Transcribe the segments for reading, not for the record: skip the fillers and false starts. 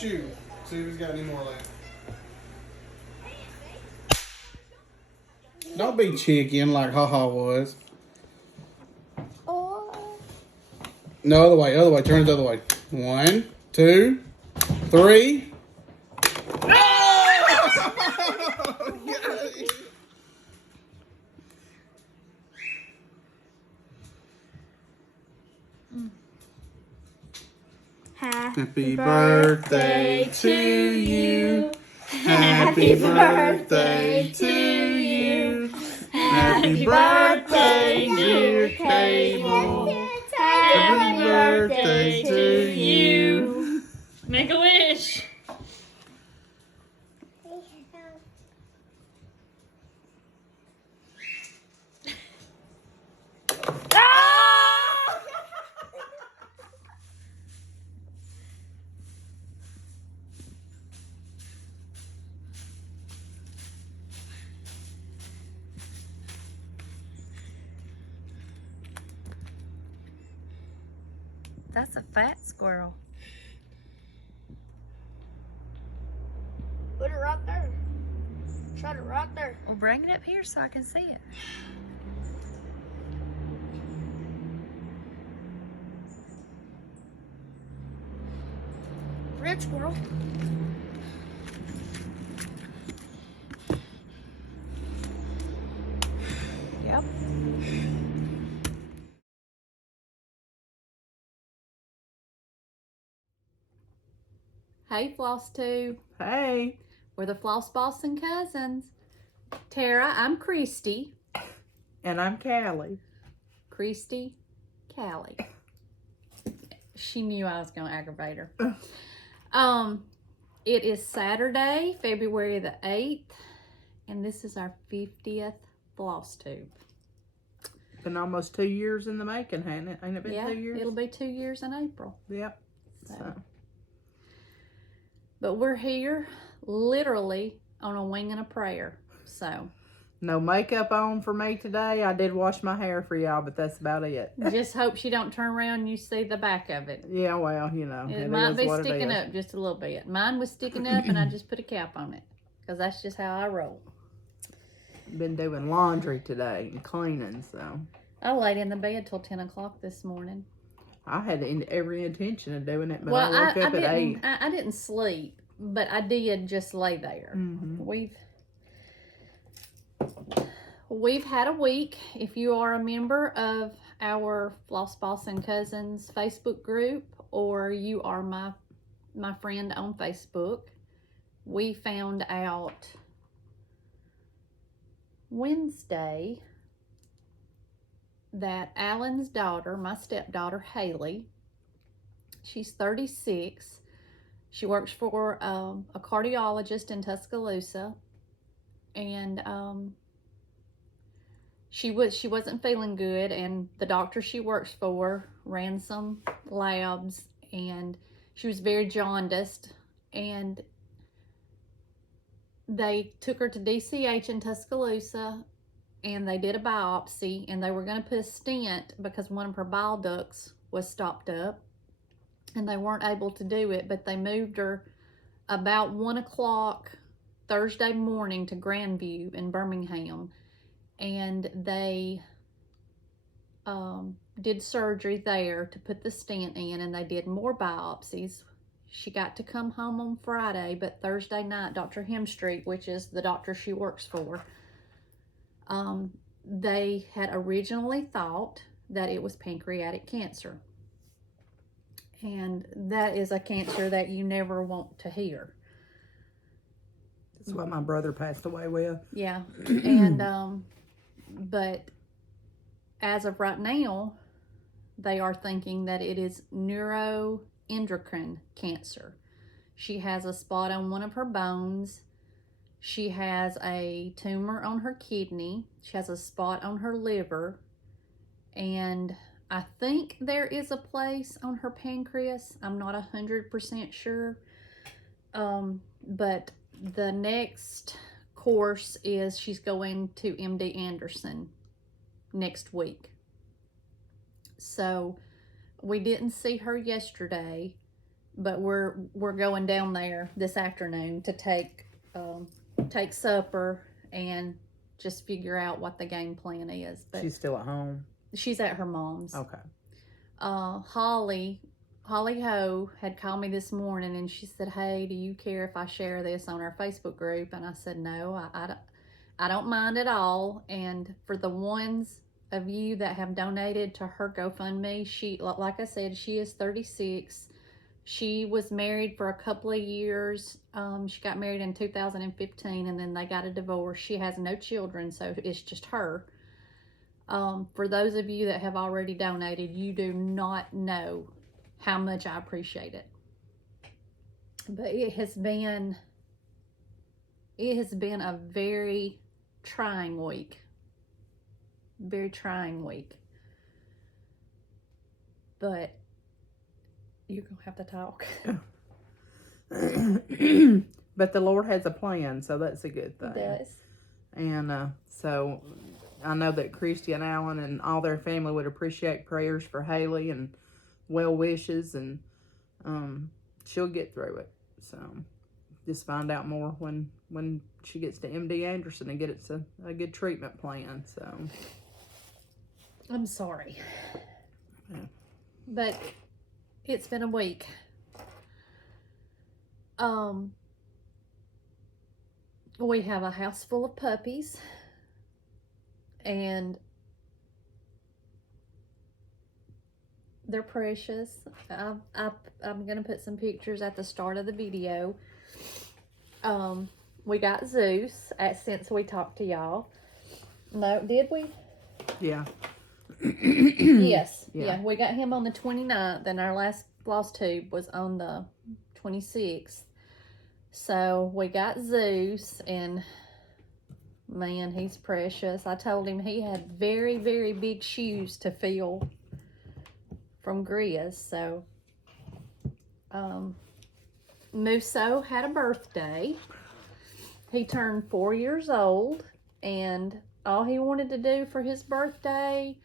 chew. See if he's got any more left. Don't be chicken like Haha was. No, other way. Turn it the other way. 1, 2, 3. Happy birthday to you. Happy birthday to you. Happy birthday, dear Cable. Happy birthday to you. Make a wish. That's a fat squirrel. Put it right there. Shut it right there. Well, bring it up here so I can see it. Red squirrel. Yep. Hey, Flosstube. Hey. We're the Floss Bossin cousins. Tara, I'm Christy. And I'm Callie. Christy Callie. She knew I was going to aggravate her. It is Saturday, February the 8th, and this is our 50th Flosstube. Been almost 2 years in the making, hasn't it? Ain't it been 2 years? It'll be 2 years in April. Yep. So. But we're here literally on a wing and a prayer. So no makeup on for me today. I did wash my hair for y'all, but that's about it. Just hope she don't turn around and you see the back of it. Yeah, well, you know. It might be sticking up just a little bit. Mine was sticking up and I just put a cap on it. Because that's just how I roll. Been doing laundry today and cleaning, so. I laid in the bed till 10 o'clock this morning. I had every intention of doing it, but well, I woke up at 8. I didn't sleep, but I did just lay there. Mm-hmm. We've had a week. If you are a member of our Floss Bossin Cousins Facebook group, or you are my friend on Facebook, we found out Wednesday that Alan's daughter, my stepdaughter Haley, she's 36. She works for a cardiologist in Tuscaloosa, and she wasn't feeling good, and the doctor she works for ran some labs, and she was very jaundiced, and they took her to DCH in Tuscaloosa, and they did a biopsy, and they were going to put a stent because one of her bile ducts was stopped up, and they weren't able to do it, but they moved her about 1 o'clock Thursday morning to Grandview in Birmingham, and they did surgery there to put the stent in, and they did more biopsies. She got to come home on Friday, but Thursday night, Dr. Hemstreet, which is the doctor she works for, they had originally thought that it was pancreatic cancer. And that is a cancer that you never want to hear. That's what my brother passed away with. Yeah. And, but as of right now, they are thinking that it is neuroendocrine cancer. She has a spot on one of her bones. She has a tumor on her kidney. She has a spot on her liver. And I think there is a place on her pancreas. I'm not 100% sure. But the next course is she's going to MD Anderson next week. So we didn't see her yesterday, but we're going down there this afternoon to take supper and just figure out what the game plan is. But She's still at home. she's at her mom's. Okay. Holly Ho had called me this morning and she said, "Hey, do you care if I share this on our Facebook group?" And I said, "No, I don't mind at all." And for the ones of you that have donated to her GoFundMe, she, like I said, she is 36. She was married for a couple of years. She got married in 2015 and then they got a divorce. She has no children, so it's just her. For those of you that have already donated, you do not know how much I appreciate it. But it has been a very trying week. Very trying week. But you're going to have to talk. But the Lord has a plan, so that's a good thing. It does. And so I know that Christy and Alan and all their family would appreciate prayers for Haley and well wishes, and she'll get through it. So just find out more when she gets to MD Anderson and get it to a good treatment plan. So I'm sorry. Yeah. But it's been a week. We have a house full of puppies, and they're precious. I'm gonna put some pictures at the start of the video. We got Zeus since we talked to y'all. No, did we? yeah. Yes. Yeah. Yeah, we got him on the 29th, and our last Flosstube was on the 26th. So we got Zeus, and man, he's precious. I told him he had very, very big shoes to fill from Grizz. So Musso had a birthday. He turned 4 years old, and all he wanted to do for his birthday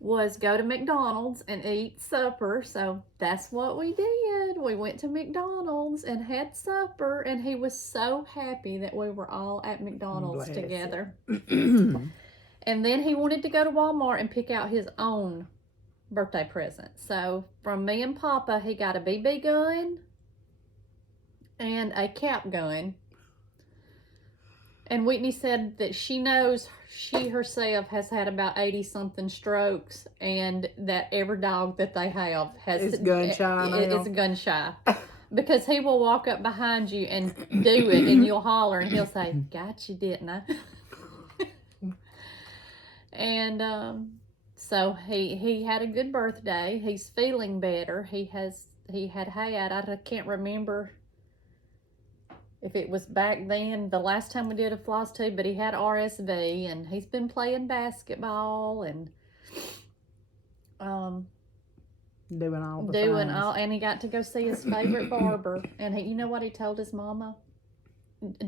was go to McDonald's and eat supper. So that's what we did. We went to McDonald's and had supper, and he was so happy that we were all at McDonald's together. And then he wanted to go to Walmart and pick out his own birthday present. So from me and Papa, he got a BB gun and a cap gun. And Whitney said that she knows she herself has had about 80-something strokes, and that every dog that they have has It's gun shy now. It's gun shy. Because he will walk up behind you and do it, and you'll holler, and he'll say, "Got you, didn't I?" And so he had a good birthday. He's feeling better. He had I can't remember if it was back then, the last time we did a floss tube, but he had RSV, and he's been playing basketball and doing all the things. And he got to go see his favorite barber. And you know what he told his mama?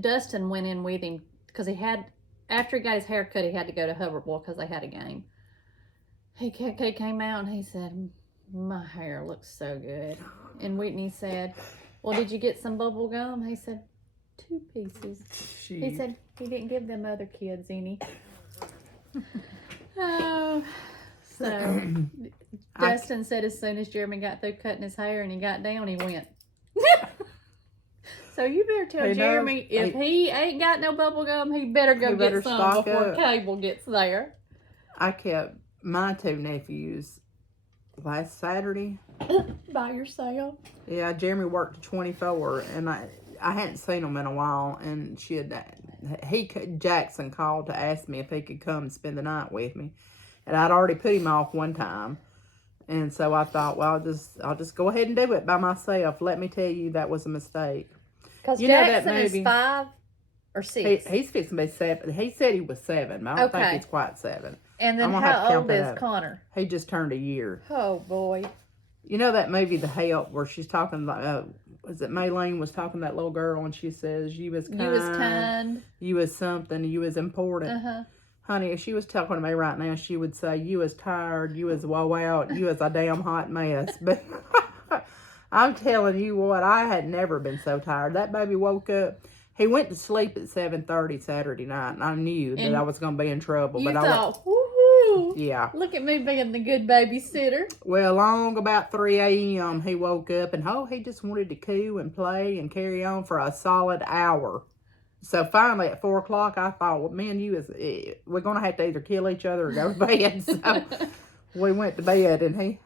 Dustin went in with him because after he got his hair cut, he had to go to Hubbardsville because they had a game. He came out and he said, "My hair looks so good." And Whitney said, "Well, did you get some bubble gum?" He said, 2 pieces. He said he didn't give them other kids any. Oh, so Dustin said as soon as Jeremy got through cutting his hair and he got down, he went. So you better tell Jeremy if he ain't got no bubble gum, he better go get some before Cable gets there. I kept my 2 nephews last Saturday. By yourself? Yeah, Jeremy worked to 24, and I hadn't seen him in a while, and Jackson called to ask me if he could come spend the night with me, and I'd already put him off one time, and so I thought, well, I'll just go ahead and do it by myself. Let me tell you, that was a mistake. Because Jackson is 5 or 6. He's fixing to be 7. He said he was 7, but I don't think he's quite 7. And then how old is Connor? He just turned a year. Oh boy. You know that movie, The Help, where she's talking about, was it Maylene was talking to that little girl, and she says, you was kind, you was something, you was important. Honey, if she was talking to me right now, she would say, you was tired, you was woe out, you was a damn hot mess. But I'm telling you what, I had never been so tired. That baby woke up. He went to sleep at 7:30 Saturday night, and I knew that I was going to be in trouble. You but thought, woohoo! Yeah. Look at me being the good babysitter. Well, long about 3 a.m., he woke up, and he just wanted to coo and play and carry on for a solid hour. So finally, at 4 o'clock, I thought, well, man, we're going to have to either kill each other or go to bed. So we went to bed, and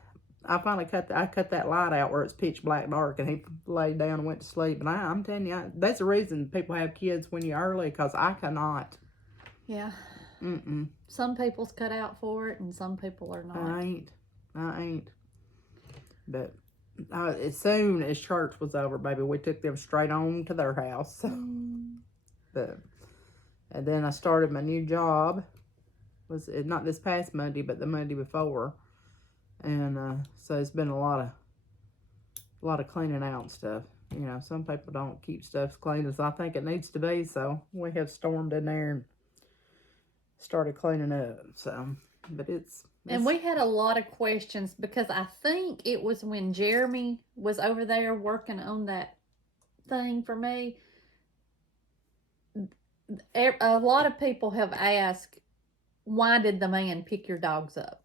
I finally cut that light out where it's pitch black dark, and he laid down and went to sleep. And I'm telling you, that's the reason people have kids when you're early, because I cannot. Yeah. Mm-mm. Some people's cut out for it, and some people are not. I ain't. But as soon as church was over, baby, we took them straight on to their house. And then I started my new job. Was it not this past Monday, but the Monday before. And so it's been a lot of cleaning out and stuff. You know, some people don't keep stuff as clean as I think it needs to be. So we have stormed in there and started cleaning up. So, but it's and we had a lot of questions because I think it was when Jeremy was over there working on that thing for me. A lot of people have asked, why did the man pick your dogs up?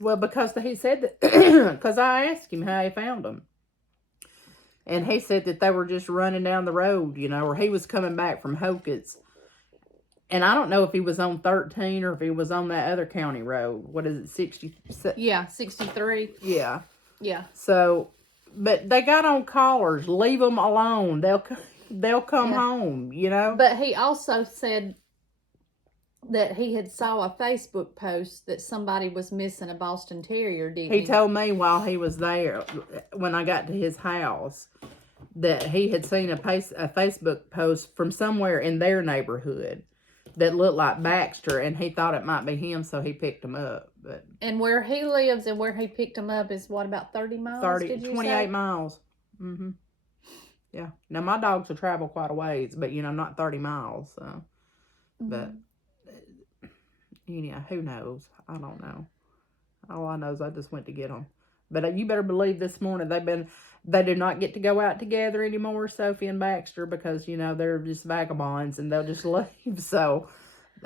Well, because he said that, because I asked him how he found them. And he said that they were just running down the road, you know, or he was coming back from Hockett's. And I don't know if he was on 13 or if he was on that other county road. What is it, 60? Yeah, 63. Yeah. Yeah. So, but they got on collars. Leave them alone. They'll come home, you know. But he also said that he had saw a Facebook post that somebody was missing a Boston Terrier, didn't he? He told me while he was there, when I got to his house, that he had seen a Facebook post from somewhere in their neighborhood that looked like Baxter, and he thought it might be him, so he picked him up. But and where he lives and where he picked him up is what, about 30 miles? 28 miles. Mm-hmm. Yeah. Now, my dogs will travel quite a ways, but, you know, not 30 miles, so. Mm-hmm. But, you know, who knows? I don't know. All I know is I just went to get them. But you better believe this morning they do not get to go out together anymore, Sophie and Baxter, because, you know, they're just vagabonds and they'll just leave. So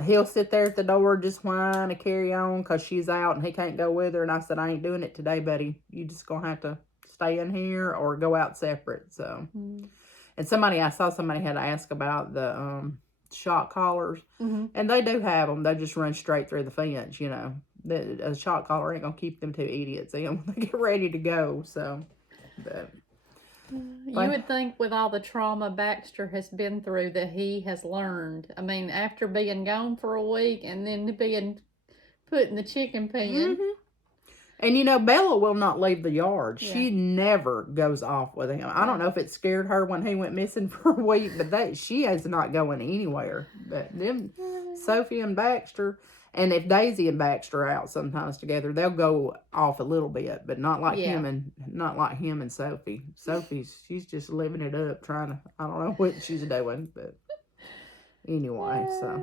he'll sit there at the door, just whine and carry on because she's out and he can't go with her. And I said, I ain't doing it today, buddy. You just going to have to stay in here or go out separate. So, and I saw somebody had asked about the shock collars, and they do have them. They just run straight through the fence, you know. A shock collar ain't gonna keep them two idiots in when they get ready to go. So, but you would think with all the trauma Baxter has been through that he has learned. I mean, after being gone for a week and then being put in the chicken pen. And you know, Bella will not leave the yard. Yeah. She never goes off with him. I don't know if it scared her when he went missing for a week, but she is not going anywhere. But them, Sophie and Baxter. And if Daisy and Baxter are out sometimes together, they'll go off a little bit, but not like him and Sophie. She's just living it up, trying to, I don't know what she's doing, but anyway, so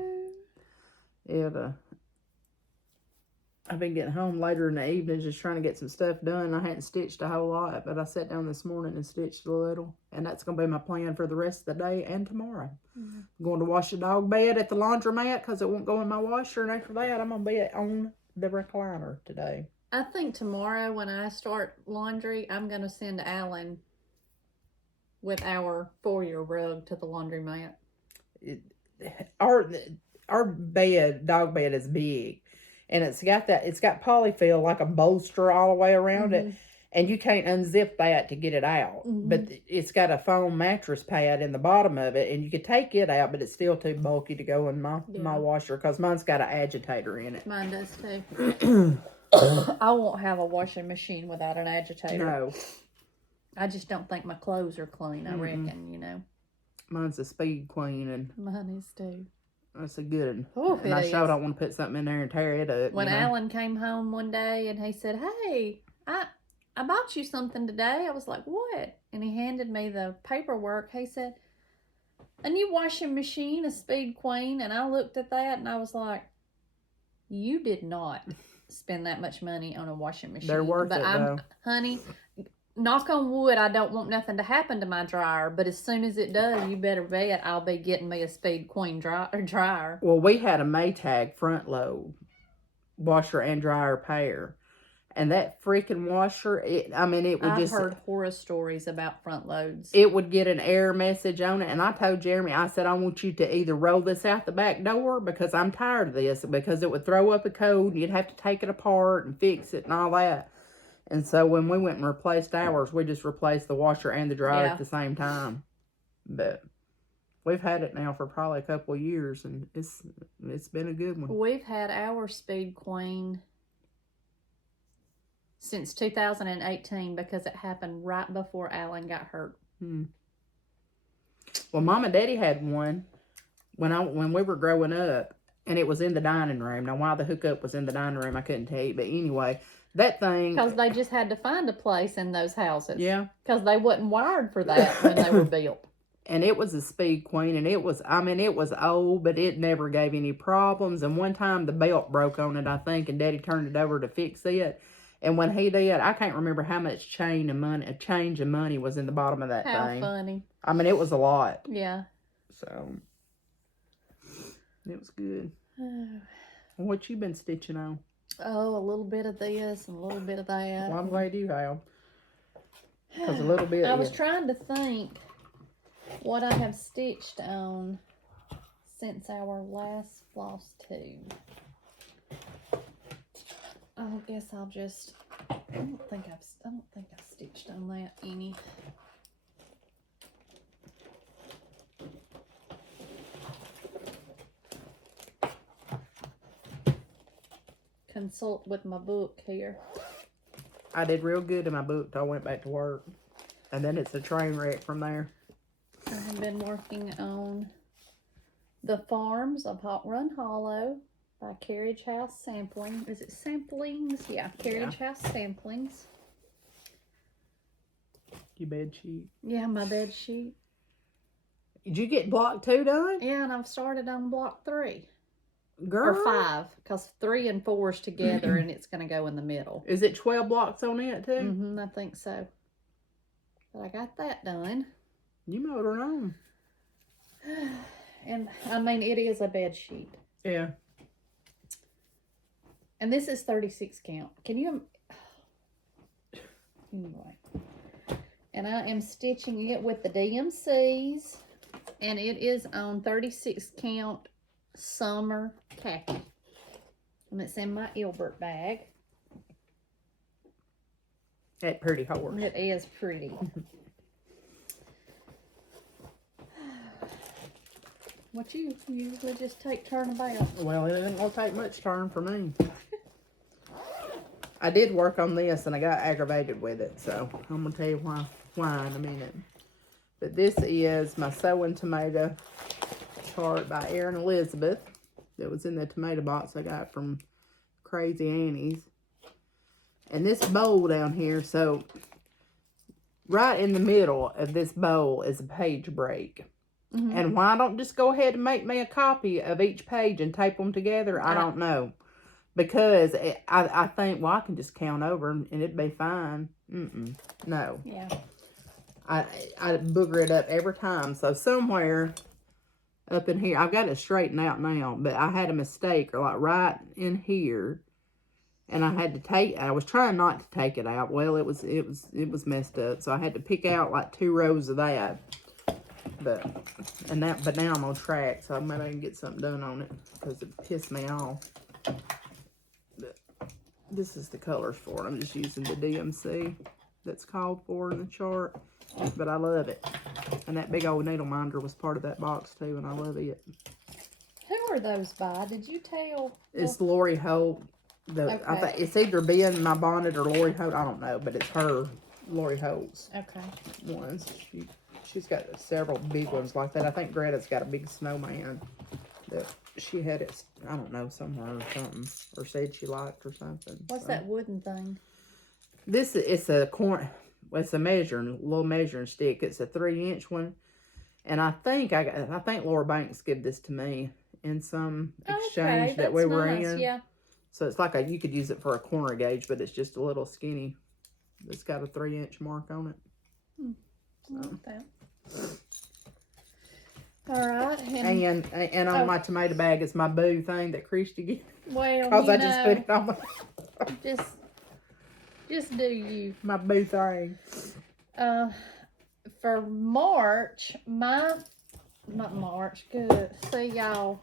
I've been getting home later in the evening just trying to get some stuff done. I hadn't stitched a whole lot, but I sat down this morning and stitched a little, and that's going to be my plan for the rest of the day and tomorrow. I'm going to wash the dog bed at the laundromat because it won't go in my washer, and after that, I'm going to be on the recliner today. I think tomorrow when I start laundry, I'm going to send Alan with our 4-year rug to the laundromat. Our dog bed is big. And it's got polyfill, like a bolster all the way around it. And you can't unzip that to get it out. But it's got a foam mattress pad in the bottom of it. And you could take it out, but it's still too bulky to go in my washer. Because mine's got an agitator in it. Mine does too. I won't have a washing machine without an agitator. No. I just don't think my clothes are clean, I reckon, you know. Mine's a Speed Queen. And mine is too. That's a good one. Ooh, and I sure don't want to put something in there and tear it up. When Alan came home one day and he said, hey, I bought you something today. I was like, what? And he handed me the paperwork. He said, a new washing machine, a Speed Queen. And I looked at that and I was like, you did not spend that much money on a washing machine. They're worth it, though. Honey, knock on wood, I don't want nothing to happen to my dryer, but as soon as it does, you better bet I'll be getting me a Speed Queen dryer. Well, we had a Maytag front load washer and dryer pair. And that freaking washer, it would I've just... heard horror stories about front loads. It would get an error message on it. And I told Jeremy, I said, I want you to either roll this out the back door because I'm tired of this. Because it would throw up a code. And you'd have to take it apart and fix it and all that. And so when we went and replaced ours, we just replaced the washer and the dryer at the same time. But we've had it now for probably a couple of years. And it's been a good one. We've had our Speed Queen since 2018 because it happened right before Alan got hurt. Well, Mom and Daddy had one when we were growing up, and it was in the dining room. Now, why the hookup was in the dining room, I couldn't tell you. But anyway, that thing... Because they just had to find a place in those houses. Yeah. Because they wasn't wired for that when they were built. And it was a Speed Queen, and it was old, but it never gave any problems. And one time the belt broke on it, I think, and Daddy turned it over to fix it. And when he did, I can't remember how much change of money was in the bottom of that thing. How funny. It was a lot. Yeah. So, it was good. What you been stitching on? Oh, a little bit of this and a little bit of that. Well, I'm glad you have. Because a little bit... I was trying to think what I have stitched on since our last floss tube. I guess I'll just... I don't think I've stitched on that any. Consult with my book here. I did real good in my book till I went back to work. And then it's a train wreck from there. I have been working on The Farms of Hot Run Hollow by Carriage House Sampling. Is it Samplings? Yeah, Carriage House Samplings. Your bed sheet. Yeah, my bed sheet. Did you get block 2 done? Yeah, and I've started on block 3. Girl. Or 5, because 3 and 4 is together and it's going to go in the middle. Is it 12 blocks on it too? I think so. But I got that done. You motored on. And, it is a bed sheet. Yeah. And this is 36 count. Can you... Anyway. And I am stitching it with the DMCs. And it is on 36 count summer khaki. And it's in my Ilbert bag. That pretty horse. It is pretty. What you usually just take turnabout? Well, it ain't gonna take much turn for me. I did work on this and I got aggravated with it, so I'm gonna tell you why in a minute. But this is my sewing tomato chart by Erin Elizabeth that was in the tomato box I got from Crazy Annie's. And this bowl down here, so right in the middle of this bowl is a page break. And why I don't just go ahead and make me a copy of each page and tape them together, I don't know. Because I think, well, I can just count over and it'd be fine. No. Yeah. I booger it up every time. So somewhere up in here, I've got it straightened out now, but I had a mistake, or like right in here. And I had to I was trying not to take it out. Well, it was messed up. So I had to pick out like 2 rows of that. But now I'm on track, so maybe I can get something done on it because it pissed me off. But this is the colors for it. I'm just using the DMC that's called for in the chart, but I love it. And that big old needle minder was part of that box too, and I love it. Who are those by? Did you tell? It's Lori Holt. I think it's either being my bonnet or Lori Holt. I don't know, but it's her, Lori Holt's ones. She's got several big ones like that. I think Greta's got a big snowman that she had it, I don't know, somewhere or something, or said she liked or something. What's that wooden thing? This is a it's a little measuring stick. It's a 3-inch one, and I think Laura Banks gave this to me in some exchange that we were in. Yeah. So it's like you could use it for a corner gauge, but it's just a little skinny It's got a 3-inch mark on it. I like that. All right. And on my tomato bag is my boo thing that Christy gave. Well, Because I just put it on my... Just do you. My boo thing. For March, not March, good. See y'all.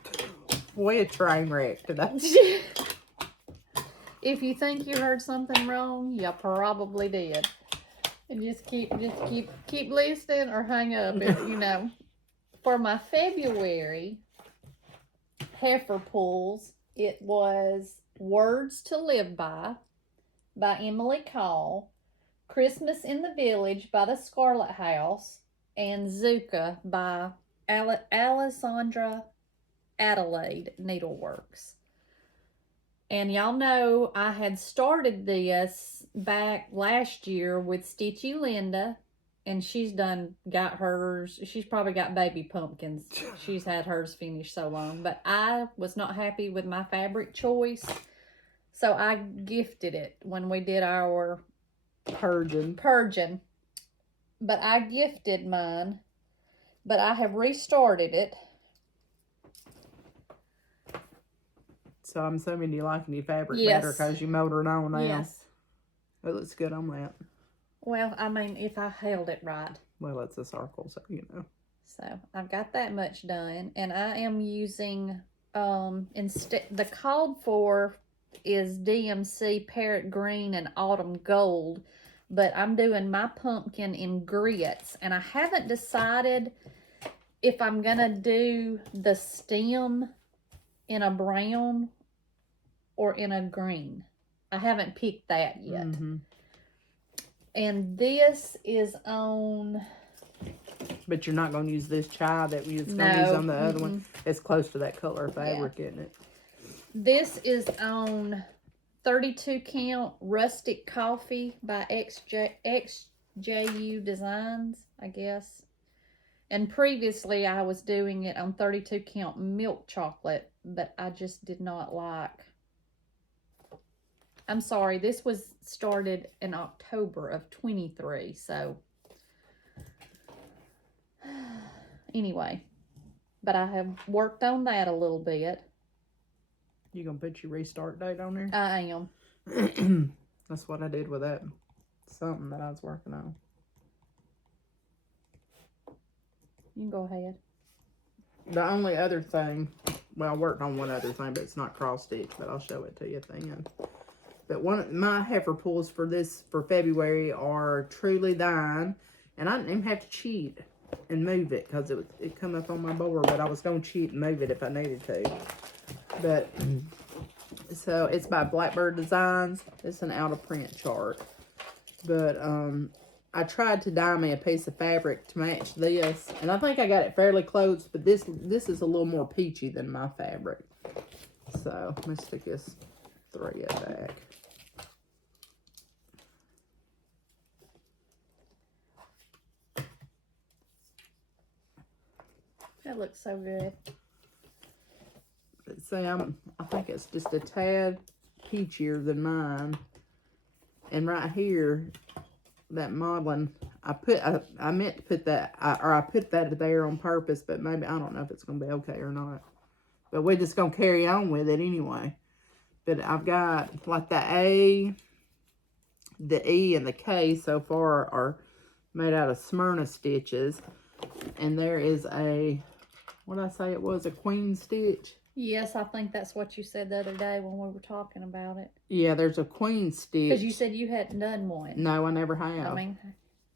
Boy, a train wreck today. If you think you heard something wrong, you probably did. And just keep listening or hang up if you know. For my February heifer pulls, it was Words to Live By Emily Call, Christmas in the Village by the Scarlet House, and Zuka by Alessandra Adelaide Needleworks. And y'all know I had started this back last year with Stitchy Linda, and she's got hers. She's probably got baby pumpkins. She's had hers finished so long, but I was not happy with my fabric choice, so I gifted it when we did our purging. But I gifted mine, but I have restarted it. So I'm assuming you liking your fabric Yes. better because you mowed it on now. Yes. It looks good on that. Well, I mean, if I held it right. Well, it's a circle, so you know. So I've got that much done, and I am using instead the called for is DMC Parrot Green and Autumn Gold, but I'm doing my pumpkin in grits, and I haven't decided if I'm gonna do the stem in a brown or in a green. I haven't picked that yet. Mm-hmm. And this is on... But you're not going to use this chai that we was going to No. use on the other one. It's close to that color fabric, isn't it? This is on 32 count Rustic Coffee by XJU Designs, I guess. And previously I was doing it on 32 count milk chocolate, but I just did not like... I'm sorry, this was started in October of 23, so... Anyway, but I have worked on that a little bit. You going to put your restart date on there? I am. That's what I did with that. Something that I was working on. You can go ahead. The only other thing, well, I worked on one other thing, but it's not cross stitch, but I'll show it to you at the end. But one of my heifer pulls for February are Truly Thine, and I didn't even have to cheat and move it because it come up on my board, but I was going to cheat and move it if I needed to. But so it's by Blackbird Designs. It's an out of print chart, but I tried to dye me a piece of fabric to match this, and I think I got it fairly close, but this is a little more peachy than my fabric. So let's stick this thread back. That looks so good. But see, I think it's just a tad peachier than mine. And right here, that modeling, I meant to put that, I put that there on purpose, but maybe, I don't know if it's going to be okay or not. But we're just going to carry on with it anyway. But I've got, like, the A, the E, and the K so far are made out of Smyrna stitches. And there is a, what did I say it was, a queen stitch? Yes, I think that's what you said the other day when we were talking about it. Yeah, there's a queen stitch. Because you said you hadn't done one. No, I never have. I mean...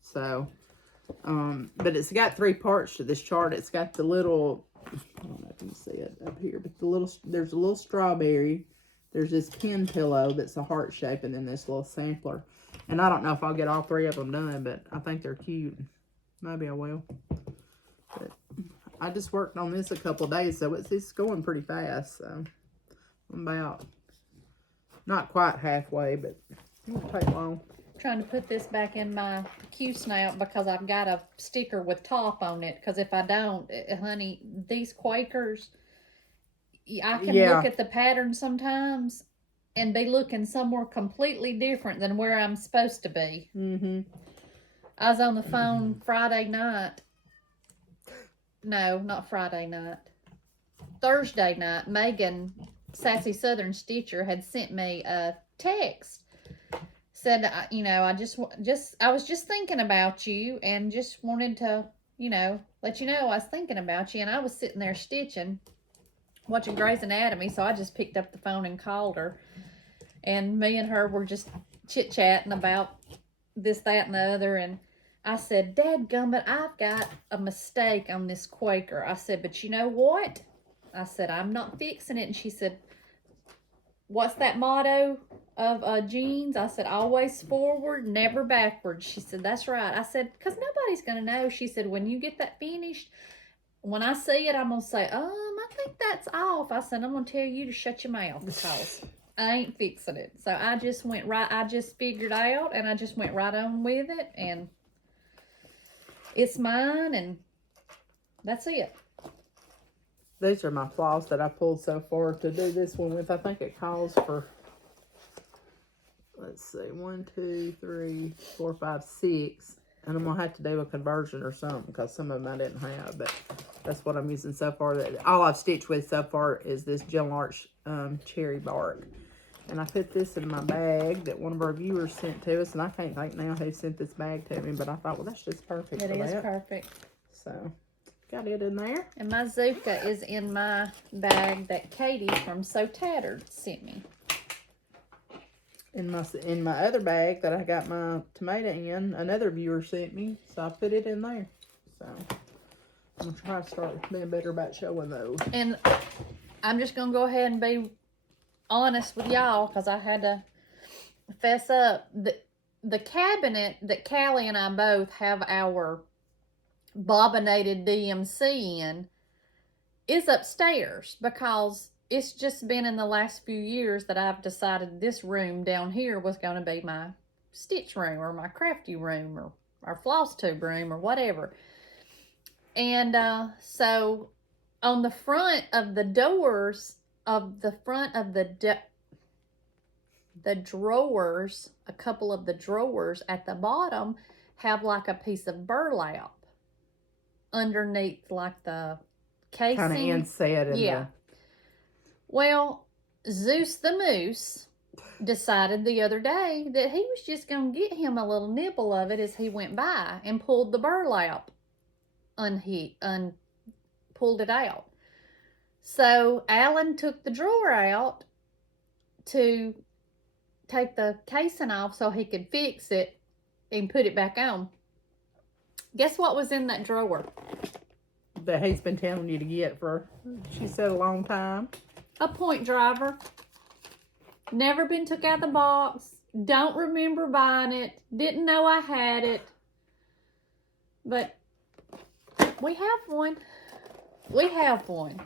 So, but it's got 3 parts to this chart. It's got the little, I don't know if you can see it up here, but there's a little strawberry. There's this pin pillow that's a heart shape, and then this little sampler. And I don't know if I'll get all 3 of them done, but I think they're cute. Maybe I will. But I just worked on this a couple of days, so it's going pretty fast. So I'm about, not quite halfway, but it won't take long. Trying to put this back in my Q-snout because I've got a sticker with top on it. Because if I don't, honey, these Quakers, I can look at the pattern sometimes and be looking somewhere completely different than where I'm supposed to be. Mm-hmm. I was on the phone Friday night. No, not Friday night. Thursday night, Megan, Sassy Southern Stitcher, had sent me a text. Said, you know, I was just thinking about you and just wanted to, you know, let you know I was thinking about you. And I was sitting there stitching, watching Grey's Anatomy, so I just picked up the phone and called her. And me and her were just chit-chatting about this, that, and the other. And I said, Dadgummit, I've got a mistake on this Quaker. I said, but you know what? I said, I'm not fixing it. And she said, what's that motto of jeans? I said, always forward, never backwards. She said, that's right. I said, because nobody's going to know. She said, when you get that finished, when I see it, I'm going to say, I think that's off. I said, I'm going to tell you to shut your mouth because I ain't fixing it. So I just went right, I just figured out and I just went right on with it. And it's mine and that's it. These are my floss that I pulled so far to do this one with. I think it calls for, let's see, 1, 2, 3, 4, 5, 6. And I'm going to have to do a conversion or something because some of them I didn't have. But that's what I'm using so far. All I've stitched with so far is this Gel Arch cherry bark. And I put this in my bag that one of our viewers sent to us. And I can't think now who sent this bag to me. But I thought, well, that's just perfect for that. It is perfect. So, got it in there. And my Zuka is in my bag that Katie from So Tattered sent me. In my other bag that I got my tomato in, another viewer sent me. So I put it in there. So, I'm going to try to start being better about showing those. And I'm just going to go ahead and be honest with y'all because I had to fess up. The cabinet that Callie and I both have our bobbinated DMC in is upstairs because it's just been in the last few years that I've decided this room down here was going to be my stitch room or my crafty room or our floss tube room or whatever. And so on the front of the doors of the front of the drawers, a couple of the drawers at the bottom have like a piece of burlap underneath like the casing. Kind of inset in yeah. Well, Zeus the Moose decided the other day that he was just going to get him a little nibble of it as he went by and pulled the burlap, pulled it out. So Alan took the drawer out to take the casing off so he could fix it and put it back on. Guess what was in that drawer? That he's been telling you to get for, she said, a long time. A point driver. Never been took out of the box. Don't remember buying it. Didn't know I had it. But we have one. We have one.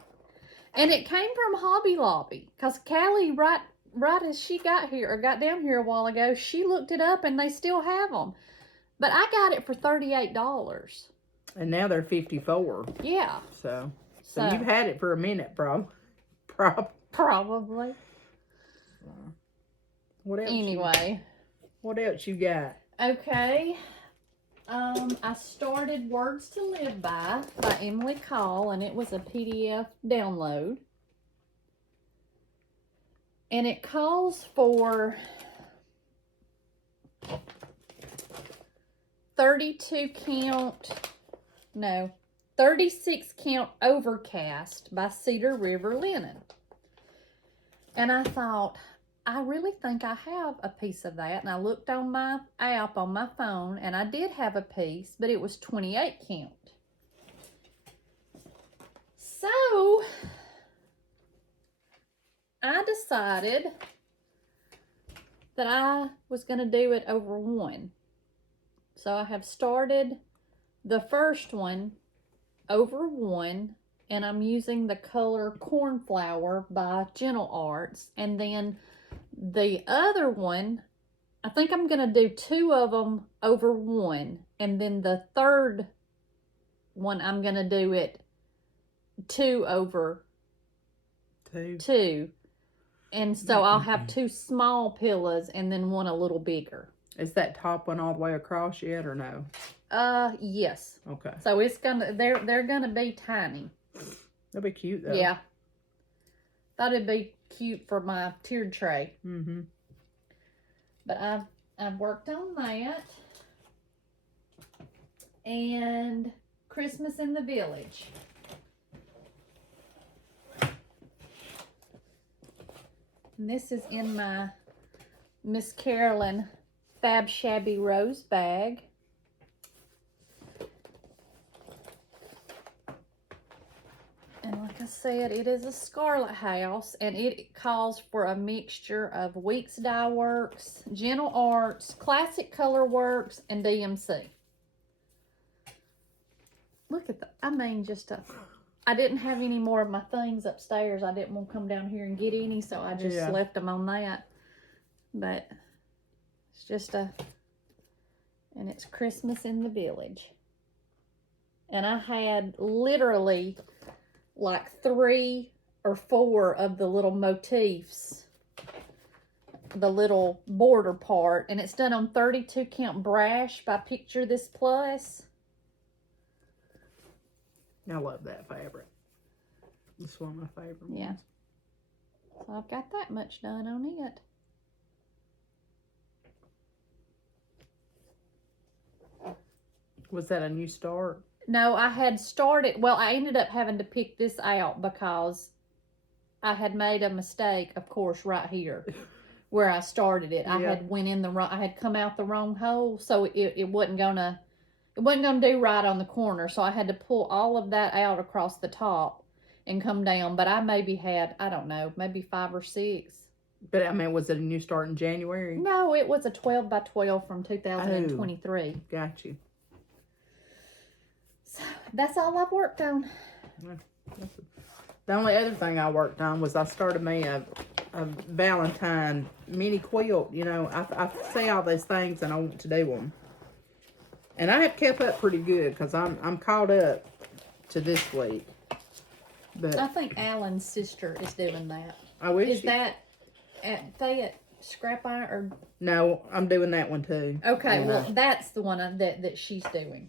And it came from Hobby Lobby. Because Callie, right as she got here, or got down here a while ago, she looked it up and they still have them. But I got it for $38. And now they're $54. Yeah. So you've had it for a minute, probably. Probably. What else? Anyway. What else you got? Okay. I started Words to Live by Emily Call, and it was a PDF download. And it calls for 36 count Overcast by Cedar River Linen. And I thought, I really think I have a piece of that. And I looked on my app on my phone and I did have a piece, but it was 28 count. So I decided that I was going to do it over one. So I have started the first one over one, and I'm using the color Cornflower by Gentle Arts. And then the other one, I think I'm going to do two of them over one. And then the third one, I'm going to do it two over two. And so I'll have 2 small pillows and then one a little bigger. Is that top one all the way across yet or no? Yes. Okay. So it's gonna, they're gonna be tiny. That'll be cute though. Yeah. Thought it'd be cute for my tiered tray. Mm-hmm. But I've worked on that. And Christmas in the Village. And this is in my Miss Carolyn Fab Shabby Rose bag. And like I said, it is a Scarlet House, and it calls for a mixture of Weeks Dye Works, Gentle Arts, Classic Color Works, and DMC. Look at I mean, I didn't have any more of my things upstairs. I didn't want to come down here and get any, so I just left them on that. But it's just and it's Christmas in the Village. And I had literally like 3 or 4 of the little motifs, the little border part, and it's done on 32 count brash by Picture This Plus. I love that fabric. It's one of my favorite ones. Yeah. So I've got that much done on it. Was that a new start? No, I had started, well, I ended up having to pick this out because I had made a mistake, of course, right here where I started it. I had went in the wrong, I had come out the wrong hole, so it wasn't gonna do right on the corner. So I had to pull all of that out across the top and come down. But I maybe had, I don't know, maybe 5 or 6. But I mean, was it a new start in January? No, it was a 12 by 12 from 2023. Oh, got you. So that's all I've worked on. The only other thing I worked on was I started me a Valentine mini quilt. You know, I see all these things and I want to do them. And I have kept up pretty good because I'm caught up to this week. But I think Alan's sister is doing that. I wish. Is that at Fayette Scrap Iron or? No, I'm doing that one too. Okay, and, well that's the one that she's doing.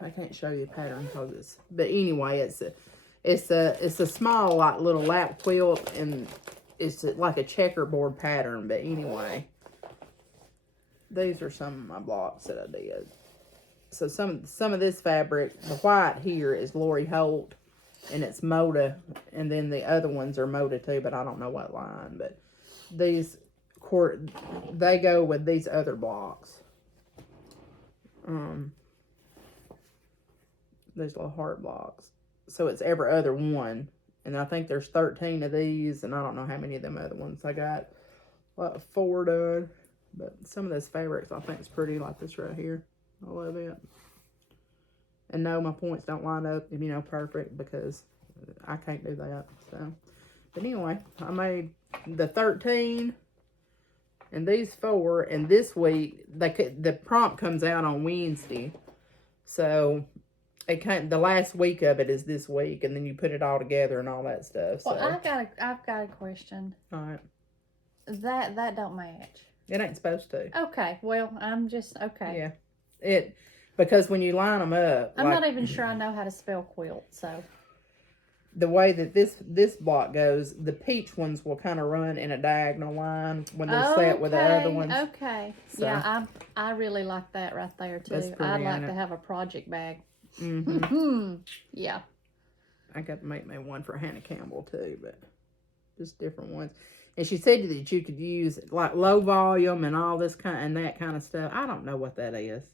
I can't show you the pattern because it's. But anyway, it's a small like little lap quilt and it's like a checkerboard pattern. But anyway. These are some of my blocks that I did. So some of this fabric, the white here is Lori Holt, and it's Moda, and then the other ones are Moda too, but I don't know what line. But these they go with these other blocks. These little heart blocks. So it's every other one, and I think there's 13 of these, and I don't know how many of them other ones I got. Like 4 done. But some of this fabrics I think is pretty, like this right here. I love it. And no, my points don't line up, you know, perfect because I can't do that. So, but anyway, I made the 13 and these 4. And this week, the prompt comes out on Wednesday. So, the last week of it is this week. And then you put it all together and all that stuff. Well, so. I've got a question. All right. That don't match. It ain't supposed to. Okay, well, I'm just, okay. Yeah. Because when you line them up. I'm not even sure I know how to spell quilt, so. The way that this block goes, the peach ones will kind of run in a diagonal line when they're set with the other ones. Okay. So, yeah, I really like that right there, too. That's pretty, I'd like to have a project bag. Mm-hmm. Yeah. I got to make me one for Hannah Campbell, too, but just different ones. And she said that you could use like low volume and all this and that kind of stuff. I don't know what that is.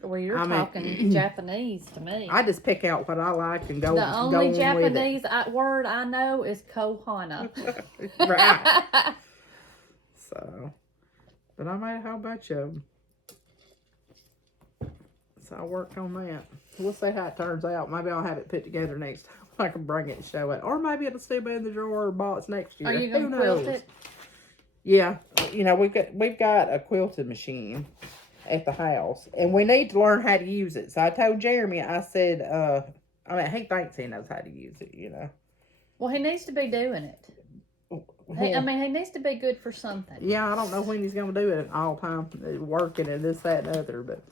Well, you're talking Japanese to me. I just pick out what I like and go. The only go Japanese word I know is kohana. Right. So, but I made a whole bunch of them. So I worked on that. We'll see how it turns out. Maybe I'll have it put together next time. I can bring it and show it. Or maybe it'll still be in the drawer or box next year. Are you going to quilt it? Yeah. You know, we've got a quilting machine at the house. And we need to learn how to use it. So I told Jeremy, I said, he thinks he knows how to use it, you know. Well, he needs to be doing it. I mean, he needs to be good for something. Yeah, I don't know when he's gonna do it all the time, working and this, that, and other. But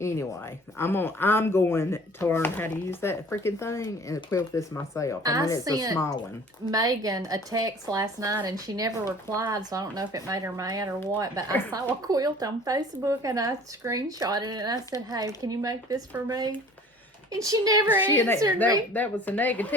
anyway, I'm going to learn how to use that freaking thing and quilt this myself. I mean, it's a small one. Megan a text last night and she never replied, so I don't know if it made her mad or what. But I saw a quilt on Facebook and I screenshotted it and I said, "Hey, can you make this for me?" And she never answered me. That was a negative.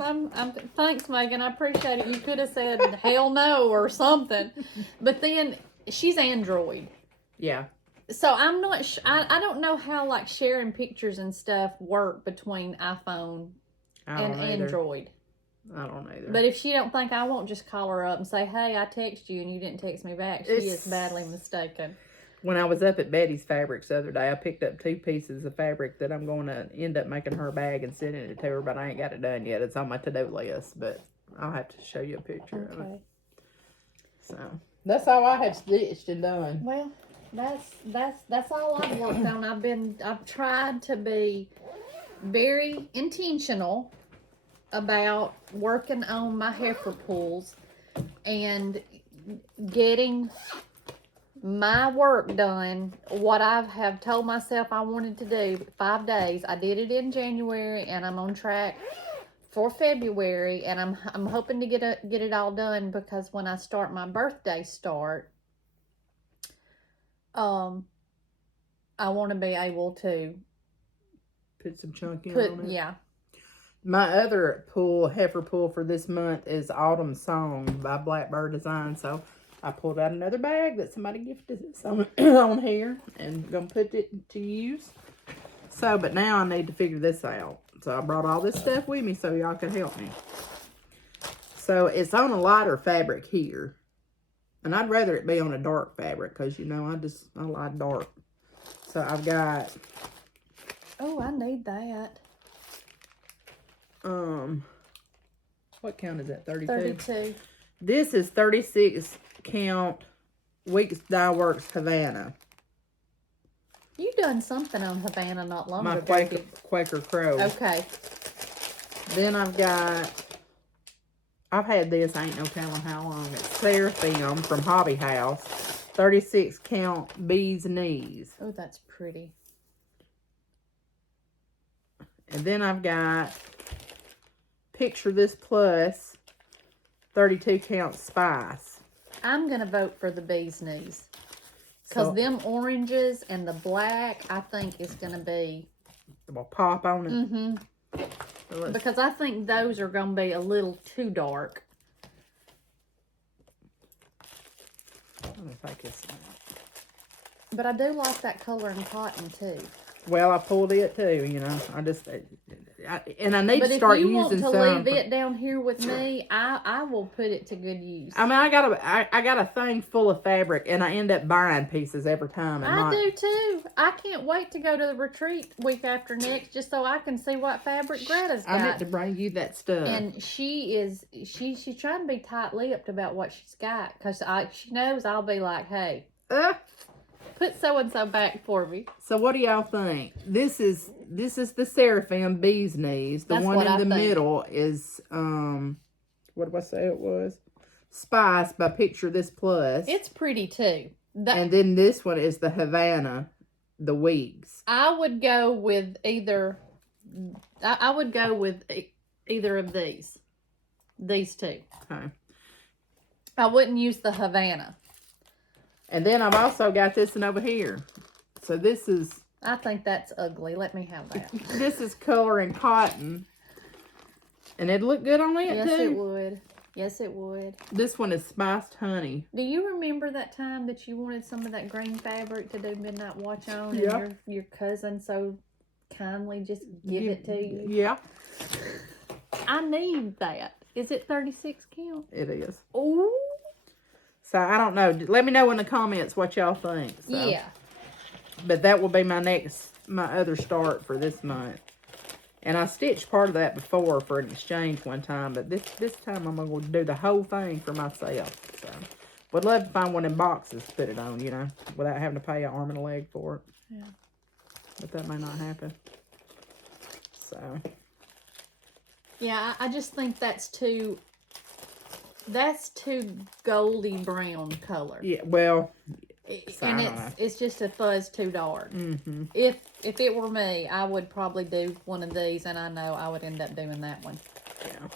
I mean, thanks, Megan. I appreciate it. You could have said hell no or something. But then she's Android. Yeah. So I'm not I don't know how like sharing pictures and stuff work between iPhone and Android. I don't either. But if she don't think, I won't just call her up and say, "Hey, I text you and you didn't text me back." She is badly mistaken. When I was up at Betty's Fabrics the other day, I picked up 2 pieces of fabric that I'm going to end up making her a bag and sending it to her, but I ain't got it done yet. It's on my to-do list, but I'll have to show you a picture of it. So, that's all I have stitched and done. Well, that's all I've worked on. I've tried to be very intentional about working on my heifer pulls and getting my work done. What I have told myself I wanted to do, 5 days. I did it in January, and I'm on track for February, and I'm hoping to get it all done, because when I start my birthday I want to be able to put some chunk in on it. Yeah. My other heifer pull for this month is Autumn Song by Blackbird Design. So I pulled out another bag that somebody gifted us on here and gonna put it to use. So, but now I need to figure this out. So I brought all this stuff with me so y'all can help me. So it's on a lighter fabric here. And I'd rather it be on a dark fabric because, you know, I like dark. So I've got... Oh, I need that. What count is that? 32? 32. This is 36 count Weeks Dye Works Havana. You done something on Havana not long ago. My Quaker Crow. Okay. Then I've had this, I ain't no telling how long. It's Seraphim from Hobby House. 36 count Bee's Knees. Oh, that's pretty. And then I've got Picture This Plus 32 count Spice. I'm going to vote for the Bee's Knees. Because them oranges and the black, I think is going to be... Will pop on it. Mm-hmm. So because I think those are going to be a little too dark. Let me take this out. But I do like that color in cotton too. Well, I pulled it too, you know. I need to start using some. But if you want to leave it down here with me, I will put it to good use. I mean, I got a thing full of fabric, and I end up buying pieces every time. I do too. I can't wait to go to the retreat week after next, just so I can see what fabric Greta's got. I need to bring you that stuff. And she's trying to be tight-lipped about what she's got, because she knows I'll be like, "Hey, put so-and-so back for me." So what do y'all think? This is the Seraphim Bee's Knees. The one in the middle is, what did I say it was? Spice by Picture This Plus. It's pretty too. And then this one is the Havana, the Weeks. I would go with either of these. These two. Okay. I wouldn't use the Havana. And then I've also got this one over here. So this is... I think that's ugly. Let me have that. This is color and cotton. And it'd look good on it, yes, too. Yes, it would. Yes, it would. This one is Spiced Honey. Do you remember that time that you wanted some of that green fabric to do Midnight Watch on? Yep. And your cousin so kindly just give it to you? Yeah. I need that. Is it 36 count? It is. Ooh. So, I don't know. Let me know in the comments what y'all think. So. Yeah. But that will be my other start for this month. And I stitched part of that before for an exchange one time. But this time I'm going to do the whole thing for myself. So, would love to find one in boxes to put it on, you know. Without having to pay an arm and a leg for it. Yeah. But that may not happen. So. Yeah, I just think that's too goldy brown color. Yeah, well, And it's just a fuzz too dark. mm-hmm. If it were me, I would probably do one of these, and I know I would end up doing that one. Yeah.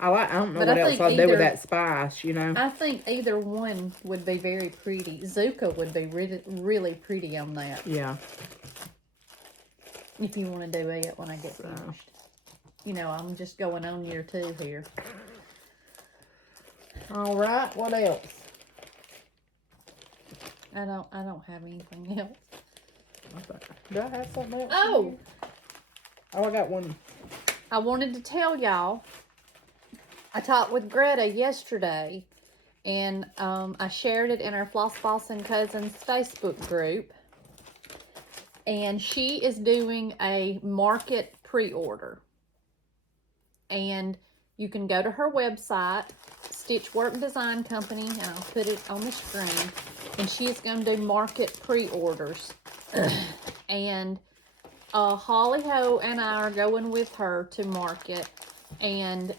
I don't know But what I else think I'd do with either- that spice, you know. I think either one would be very pretty. Zucca would be really, really pretty on that. Yeah. If you want to do it when I get finished. You know, I'm just going on year 2 here. All right. What else? I don't have anything else. Do I have something else? Oh! Oh, I got one. I wanted to tell y'all, I talked with Greta yesterday, and I shared it in our Floss Bossin Cousins Facebook group, and she is doing a market pre-order, and you can go to her website, StitckWork Design Company, and I'll put it on the screen, and she is going to do market pre-orders, and Holly Ho and I are going with her to market, and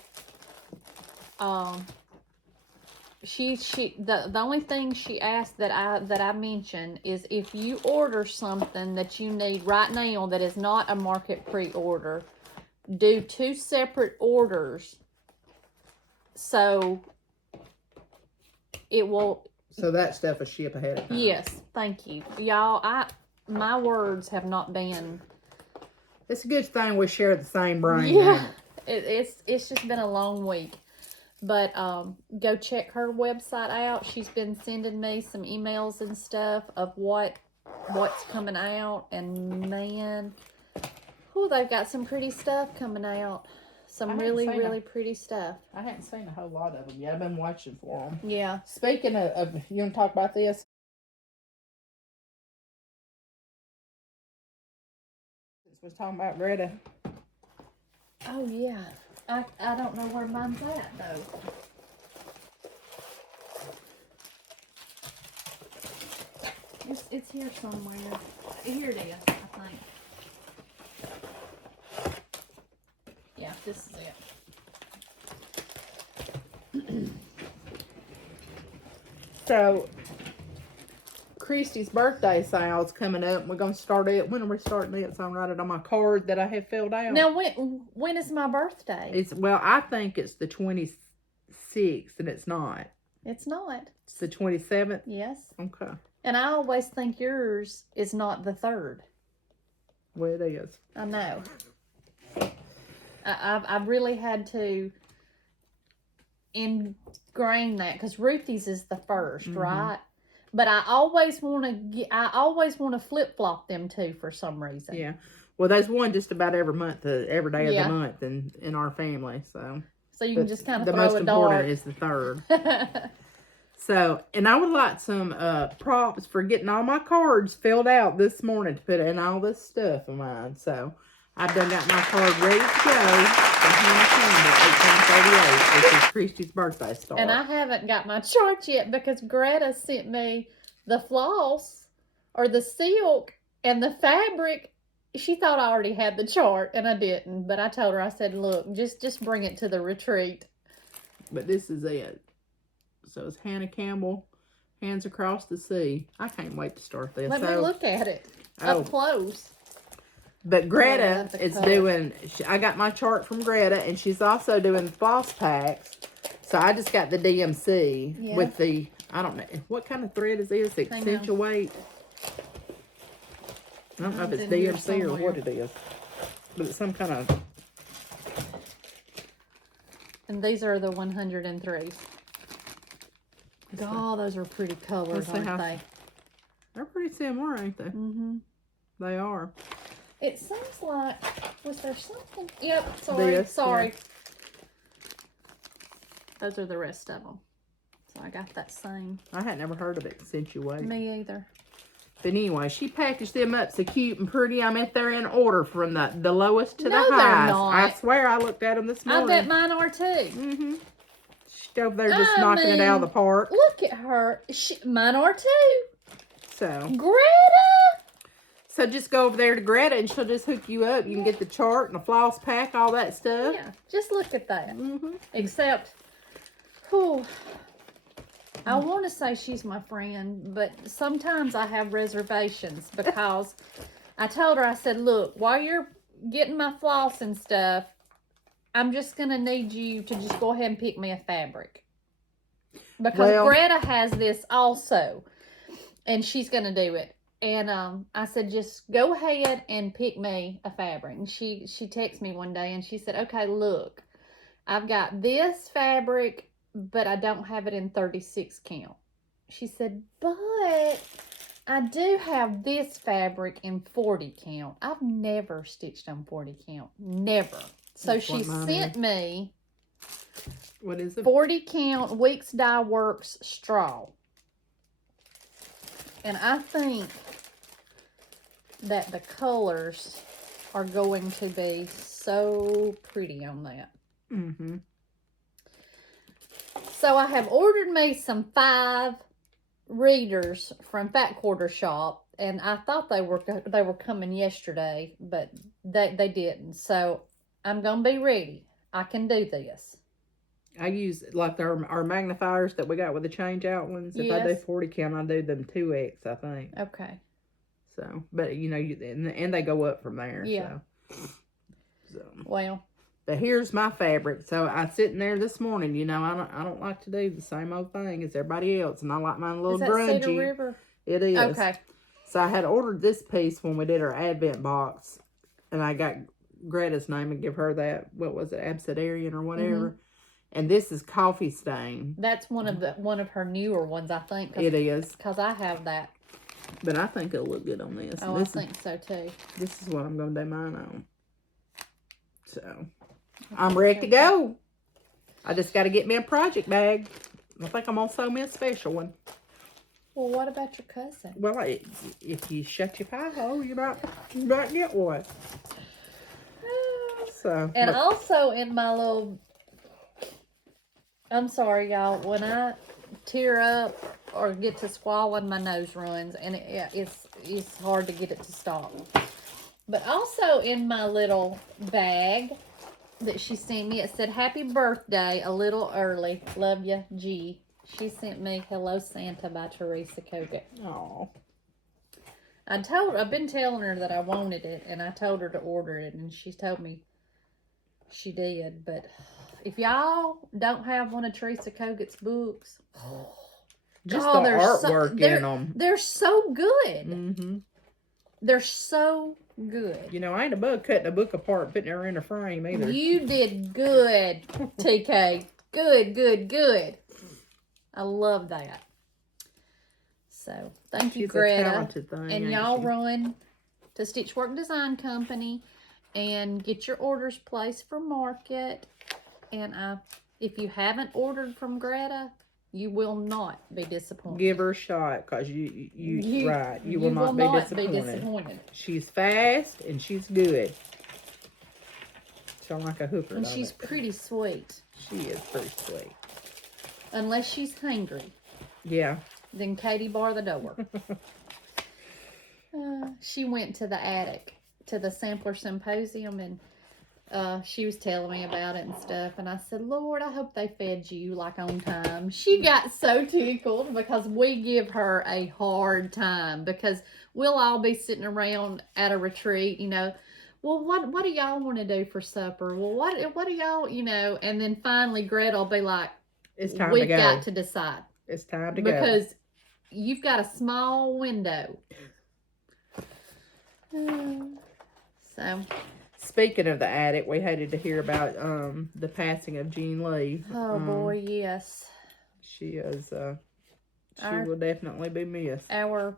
the only thing she asked that I mentioned is if you order something that you need right now that is not a market pre-order, do 2 separate orders so it will. So that stuff will ship ahead of time. Yes, thank you, y'all. My words have not been. It's a good thing we share the same brain. Yeah, it's just been a long week. But go check her website out. She's been sending me some emails and stuff of what's coming out. And man, they've got some pretty stuff coming out. Some really, really pretty stuff. I hadn't seen a whole lot of them yet. I've been watching for them. Yeah. Speaking of you want to talk about this? Since we're talking about Greta. Oh, yeah. I don't know where mine's at, though. It's here somewhere. Here it is, I think. Yeah, this is it. So, Christy's birthday sale's coming up. We're going to start it. When are we starting it? So I'm writing on my card that I have filled out. Now, when is my birthday? Well, I think it's the 26th, and it's not. It's not. It's the 27th? Yes. Okay. And I always think yours is not the 3rd. Well, it is. I know. I've really had to ingrain that because Ruthie's is the 1st, right? But I always want to flip flop them two for some reason. Yeah. Well, there's one just about every month, every day of the month in our family. So you can just kind of the throw most a important dart. is the 3rd. So, and I would like some props for getting all my cards filled out this morning to put in all this stuff of mine. So, I've done got my card ready to go for Hannah Campbell, 1838, which is Christy's birthday star. And I haven't got my chart yet because Greta sent me the floss or the silk and the fabric. She thought I already had the chart, and I didn't. But I told her, I said, look, just bring it to the retreat. But this is it. So it's Hannah Campbell, Hands Across the Sea. I can't wait to start this. Let me look at it up close. But Greta is doing, I got my chart from Greta, and she's also doing floss packs. So I just got the DMC with the, I don't know, what kind of thread is this? Accentuate? I don't know if it's DMC or what it is. But it's some kind of. And these are the 103. God, those are pretty colors, aren't they? They're pretty similar, ain't they? Mm-hmm. They are. It seems like, was there something? Yep, sorry. Yeah. Those are the rest of them. So I got that same. I had never heard of Accentuate. Me either. But anyway, she packaged them up so cute and pretty. I meant they're in order from the lowest to the highest. They're not. I swear I looked at them this morning. I bet mine are too. Mm-hmm. She's over there just knocking it out of the park. Look at her. Mine are too. So. Greta! So just go over there to Greta and she'll just hook you up. You can get the chart and the floss pack, all that stuff. Yeah, just look at that. Mm-hmm. Except, whew, I want to say she's my friend, but sometimes I have reservations because I told her, I said, look, while you're getting my floss and stuff, I'm just going to need you to just go ahead and pick me a fabric. Because Greta has this also, and she's going to do it. And I said, just go ahead and pick me a fabric. And she texted me one day and she said, okay, look, I've got this fabric, but I don't have it in 36 count. She said, but I do have this fabric in 40 count. I've never stitched on 40 count. Never. So she sent me, what is it? 40 count Weeks Dye Works straw. And I think that the colors are going to be so pretty on that. Mm-hmm. So I have ordered me some 5 readers from Fat Quarter Shop, and I thought they were coming yesterday, but they didn't. So I'm gonna be ready. I can do this. I use like our magnifiers that we got with the change out ones. If I do 40 count, I do them 2X, I think. Okay. So, but you know, and they go up from there. Yeah. So. Well. But here's my fabric. So I was sitting there this morning. You know, I don't like to do the same old thing as everybody else, and I like mine a little grungy. Cedar River? It is. Okay. So I had ordered this piece when we did our Advent box, and I got Greta's name and give her that. What was it, Absidarian or whatever? And this is Coffee Stain. That's one of her newer ones, I think. It is. Because I have that. But I think it'll look good on this. Oh, I think so too. This is what I'm going to do mine on. So, I'm ready to go. I just got to get me a project bag. I think I'm going to sew me a special one. Well, what about your cousin? Well, if you shut your pie hole, you might get one. So. And also in my little... I'm sorry, y'all. When I tear up or get to swallowing, my nose runs, and it's hard to get it to stop. But also in my little bag that she sent me, it said, "Happy birthday, a little early. Love ya, G." She sent me "Hello Santa" by Teresa Kogut. Oh. I've been telling her that I wanted it, and I told her to order it, and she told me she did, but... If y'all don't have one of Teresa Kogut's books, just the artwork in them. They're so good. Mm-hmm. They're so good. You know, I ain't above cutting a book apart and putting her in a frame either. You did good, TK. Good, good, good. I love that. So, thank you, Greta. And y'all run to StitckWork Design Company and get your orders placed for market. And if you haven't ordered from Greta, you will not be disappointed. Give her a shot, because you will not be disappointed. She's fast and she's good. Sound like a hooker. And she's pretty sweet. She is pretty sweet. Unless she's hungry. Yeah. Then Katie bar the door. She went to the attic to the sampler symposium, and she was telling me about it and stuff, and I said, Lord, I hope they fed you like on time. She got so tickled because we give her a hard time, because we'll all be sitting around at a retreat, you know, well, what do y'all want to do for supper? Well, what do y'all, you know, and then finally Greta will be like, it's time to go. We've got to decide. It's time to go. Because you've got a small window. So... Speaking of the attic, we hated to hear about the passing of Jean Lee. Oh boy, yes. She is. She will definitely be missed. Our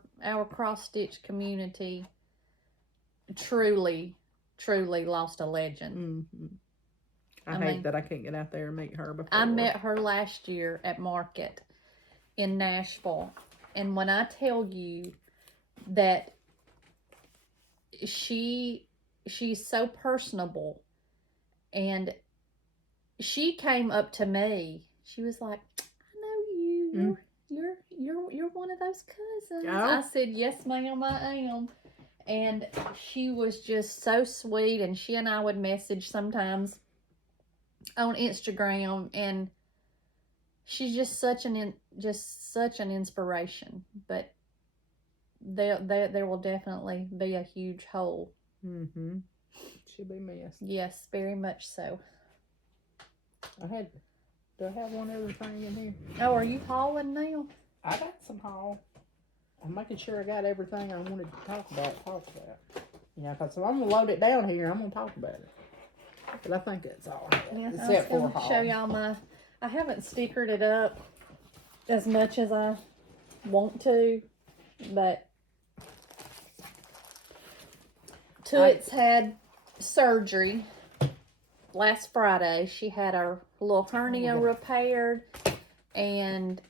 cross stitch community truly lost a legend. Mm-hmm. I hate that I can't get out there and meet her before. I met her last year at Market in Nashville, and when I tell you that she's so personable, and she came up to me. She was like, "I know you. You're one of those cousins." Oh. I said, "Yes, ma'am, I am." And she was just so sweet, and she and I would message sometimes on Instagram, and she's just such an inspiration. But there will definitely be a huge hole. Mm-hmm. She'll be missed. Yes, very much so. Do I have one other thing in here? Oh, are you hauling now? I got some haul. I'm making sure I got everything I wanted to talk about. Yeah, because if I'm going to load it down here, I'm going to talk about it. But I think it's all right. Yeah, Except I was for gonna haul. show y'all I haven't stickered it up as much as I want to, but Toots had surgery last Friday. She had her little hernia repaired, and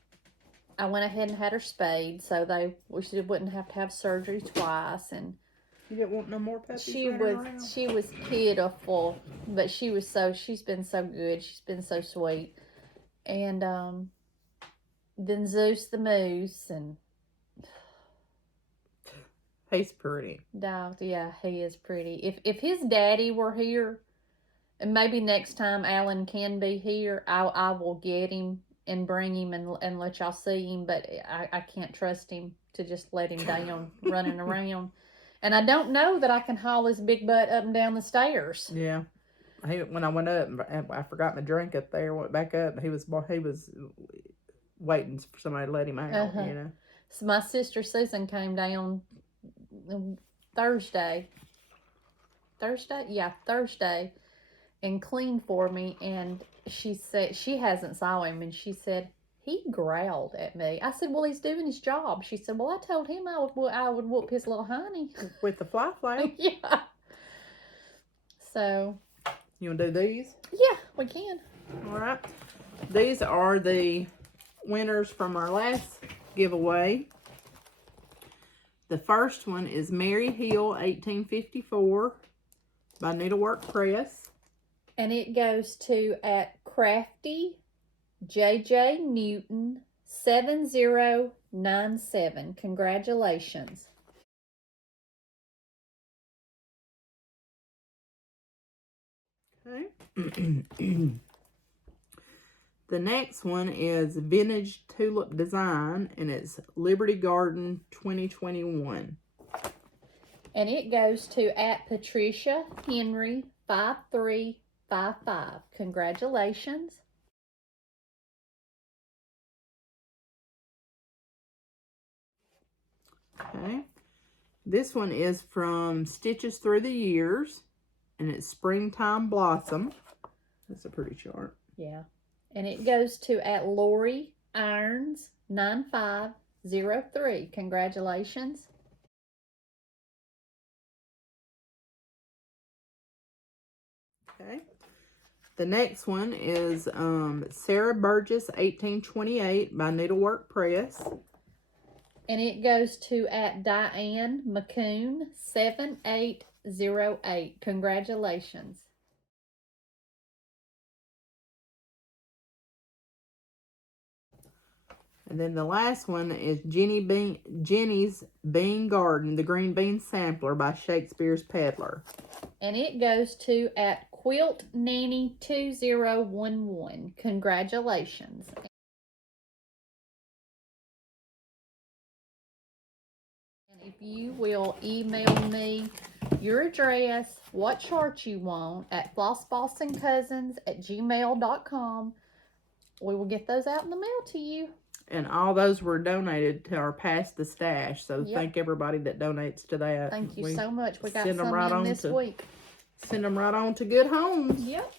I went ahead and had her spayed, so she wouldn't have to have surgery twice. And You didn't want no more puppies she running around? was pitiful, but she's been so good. She's been so sweet. And then Zeus the moose, and He's pretty. dog, yeah, he is pretty. If his daddy were here, and maybe next time Alan can be here, I will get him and bring him and let y'all see him. But I can't trust him to just let him down running around. And I don't know that I can haul his big butt up and down the stairs. Yeah. When I went up, I forgot my drink up there. Went back up. He was waiting for somebody to let him out. You know. So my sister Susan came down Thursday, and cleaned for me. And she said she hasn't saw him, and she said he growled at me. I said, "Well, he's doing his job." She said, "Well, I told him I would whoop his little honey With the fly flap. Yeah. So. You want to do these? Yeah, we can. All right. These are the winners from our last giveaway. The first one is Mary Hill 1854 by Needlework Press. And it goes to at Crafty JJ Newton 7097. Congratulations. Okay. The next one is Vintage Tulip Design, and it's Liberty Garden 2021. And it goes to at Patricia Henry 5355. Congratulations. Okay. This one is from Stitches Through the Years, and it's Springtime Blossom. That's a pretty chart. Yeah. And it goes to at Lori Irons 9503. Congratulations. Okay. The next one is Sarah Burgess 1828 by Needlework Press. And it goes to at Diane McCoon 7808. Congratulations. And then the last one is Jenny's Bean Garden, the Green Bean Sampler by Shakespeare's Peddler. And it goes to at Quilt Nanny 2011. Congratulations. And if you will email me your address, what chart you want at flossbossincousins@gmail.com, we will get those out in the mail to you. And all those were donated to our Pass the Stash. So Yep. thank everybody that donates to that. Thank you so much. We got send 'em some right in on this to- week. Send them right on to good homes. Yep.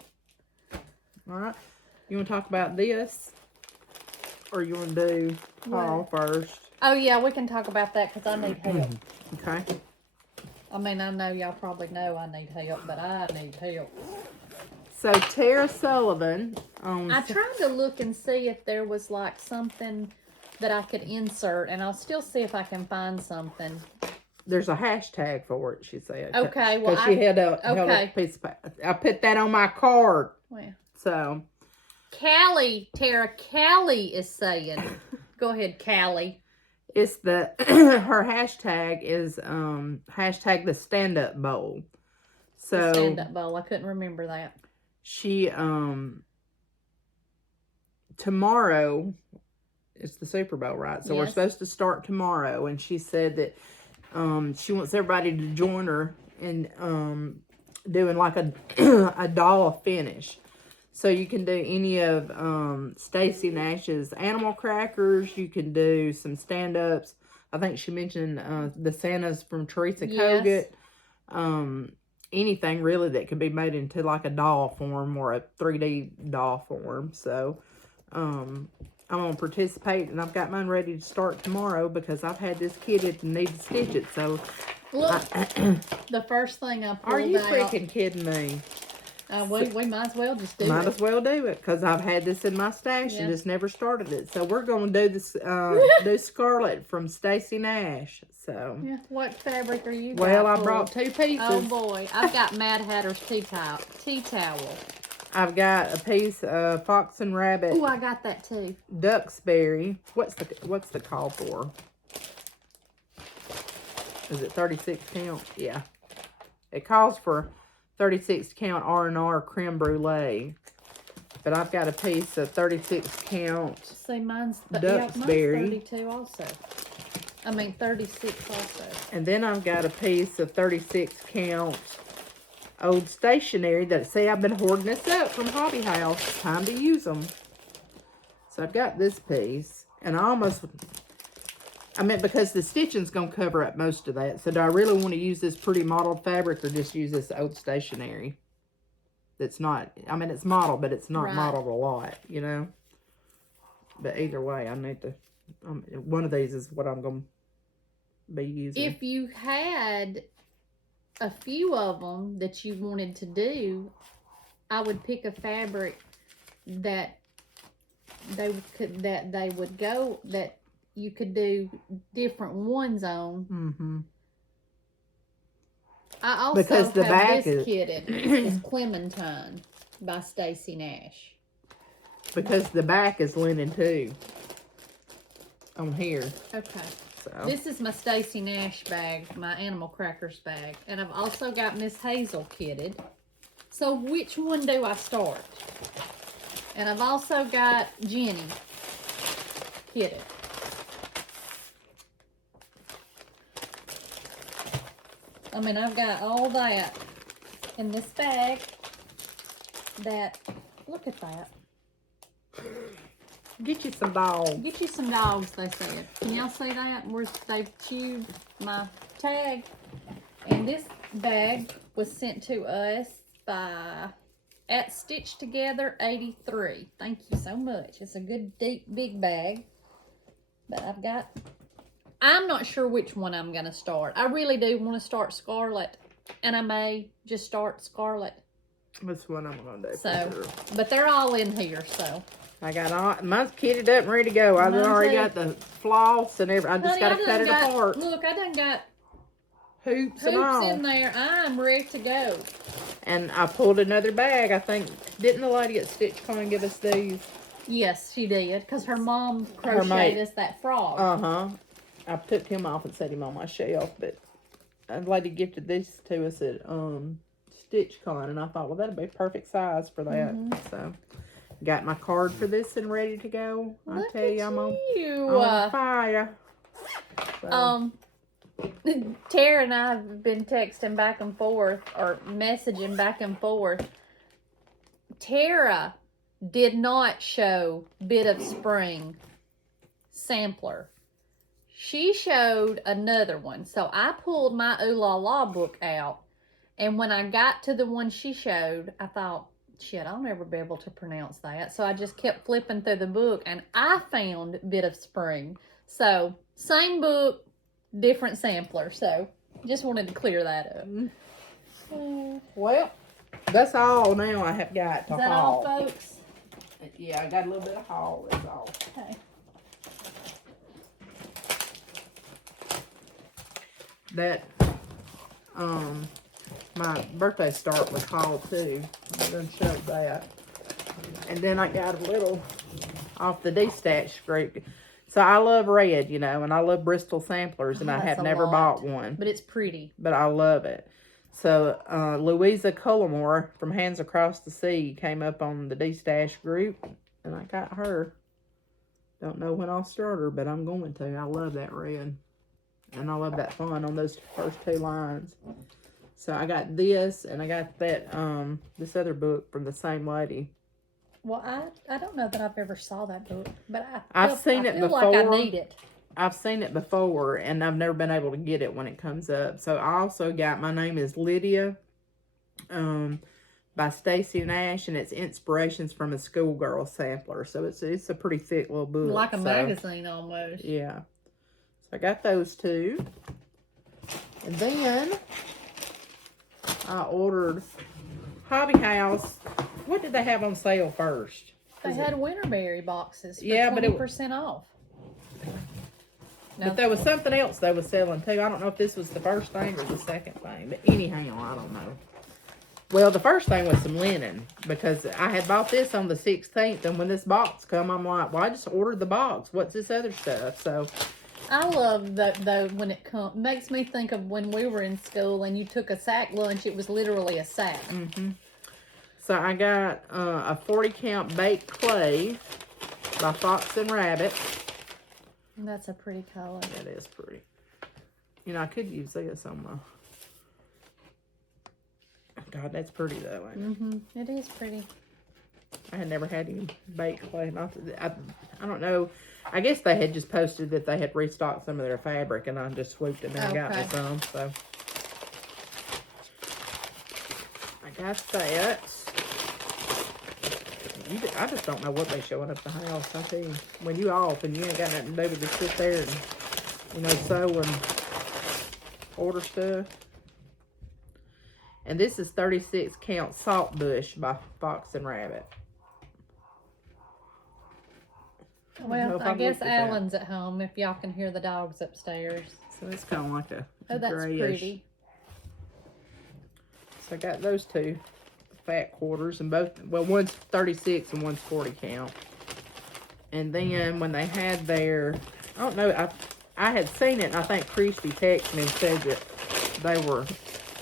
All right. You want to talk about this? Or you want to do haul first? Oh, yeah, we can talk about that because I need help. Okay. I mean, I know y'all probably know I need help, but I need help. So Tara Sullivan I tried to look and see if there was like something that I could insert, and I'll still see if I can find something. There's a hashtag for it, she said. Okay, well, Because she held a piece of paper. I put that on my card. Well, So. Tara Callie is saying, go ahead, Callie. It's the, her hashtag is, hashtag the stand-up bowl. So, The stand-up bowl. I couldn't remember that. she, tomorrow, it's the Super Bowl, right? So we're Yes. supposed to start tomorrow. And she said that, she wants everybody to join her in, doing like a, a doll finish. So you can do any of Stacy Nash's animal crackers. You can do some stand-ups. I think she mentioned the Santas from Teresa Yes. Kogut. Anything really that could be made into like a doll form or a 3D doll form. So I'm going to participate, and I've got mine ready to start tomorrow because I've had this kitted and need to stitch it. So Look, the first thing I pulled are you out. freaking kidding me? We might as well just do Might it. as well do it because I've had this in my stash Yeah. and just never started it. So we're going to do this, do Scarlet from Stacy Nash. So, Yeah. What fabric are you? well, got I brought full? 2 pieces. Oh boy, I've got Mad Hatter's tea towel. I've got a piece of Fox and Rabbit Oh, I got that too. Duxbury. What's the call for? Is it 36 count? Yeah. It calls for 36 count R&R creme brulee. But I've got a piece of 36 count. See, mine's Duxbury. 32 also. I mean 36 also. And then I've got a piece of 36 count old stationery that, see, I've been hoarding this up from Hobby House. Time to use them. So I've got this piece. And because the stitching's going to cover up most of that. So do I really want to use this pretty mottled fabric or just use this old stationery? That's not, I mean, it's mottled, but it's not Right. mottled a lot, you know? But either way, I need to, one of these is what I'm going to be using. If you had a few of them that you wanted to do, I would pick a fabric that you could do different ones on. Mm-hmm. I also Because the have back this is- kitted. It's Clementine by Stacy Nash. Because the back is linen too. On here. Okay. So. This is my Stacy Nash bag, my Animal Crackers bag. And I've also got Miss Hazel kitted. So which one do I start? And I've also got Jenny kitted. I mean, I've got all that in this bag that, look at that. Get you some dogs. Get you some dogs, they said. Can y'all see that? Where they've chewed my tag. And this bag was sent to us by @StitchTogether83. Thank you so much. It's a good, deep, big bag. But I'm not sure which one I'm going to start. I really do want to start Scarlet. And I may just start Scarlet. That's what I'm going to do. So, for sure. but they're all in here, so. I got all, mine's kitted up and ready to go. I've Mine already too. got the floss and everything. I just got to cut it apart. Look, I done got Hoops and hoops all. in there. I'm ready to go. And I pulled another bag. I think, didn't the lady at StitchCon give us these? Yes, she did. Because her mom Her crocheted mate. us that frog. Uh-huh. I took him off and set him on my shelf. But a lady gifted this to us at StitchCon. And I thought, well, that'd be perfect size for that. So, got my card for this and ready to go. I Look tell you, at I'm on you. fire. So, Tara and I have been texting back and forth or messaging back and forth. Tara did not show Bit of Spring sampler. She showed another one. So I pulled my Ooh La La book out. And when I got to the one she showed, I thought, shit, I'll never be able to pronounce that. So I just kept flipping through the book and I found Bit of Spring. So same book, different sampler. So just wanted to clear that up. well, that's all now I have got to Is that haul. all, folks? Yeah, I got a little bit of haul, that's all. Okay. That, my birthday start was haul too. I done showed that. And then I got a little off the D-Stats group. So I love red, you know, and I love Bristol samplers, and Oh, I that's have a never lot. bought one. But it's pretty. But I love it. So Louisa Cullimore from Hands Across the Sea came up on the D-Stash group, and I got her. Don't know when I'll start her, but I'm going to. I love that red. And I love that fun on those first 2 lines. So I got this, and I got that this other book from the same lady. Well, I don't know that I've ever saw that book, but I've seen it feel before. like I need it. I've seen it before, and I've never been able to get it when it comes up. So I also got My Name is Lydia by Stacy Nash, and it's Inspirations from a Schoolgirl Sampler. So it's a pretty thick little book. Like a magazine almost. Yeah. So I got those 2. And then I ordered Hobby House. What did they have on sale first? They had Winterberry boxes for Yeah, but 20% off. But there was something else they were selling too. I don't know if this was the first thing or the second thing. But anyhow, I don't know. Well, the first thing was some linen. Because I had bought this on the 16th. And when this box come, I'm like, well, I just ordered the box. What's this other stuff? So I love that, though, when it comes. Makes me think of when we were in school and you took a sack lunch. It was literally a sack. Mm-hmm. So I got a 40 count baked clay by Fox and Rabbit. That's a pretty color. That is pretty. You know, I could use this on my... God, that's pretty though, ain't it? It is pretty. I had never had any baked clay. I don't know. I guess they had just posted that they had restocked some of their fabric, and I just swooped in there and got me some. So I got that. I just don't know what they showing up the house. I tell you, when you off and you ain't got nothing to do but just sit there and, you know, sew and order stuff. And this is 36 count Salt Bush by Fox and Rabbit. Well, I guess Alan's at home if y'all can hear the dogs upstairs. So it's kind of like a that's grayish. pretty. So I got those 2 fat quarters, and both, well, one's 36 and one's 40 count. And then when they had their, I don't know, I had seen it, and I think Christy texted me and said that they were,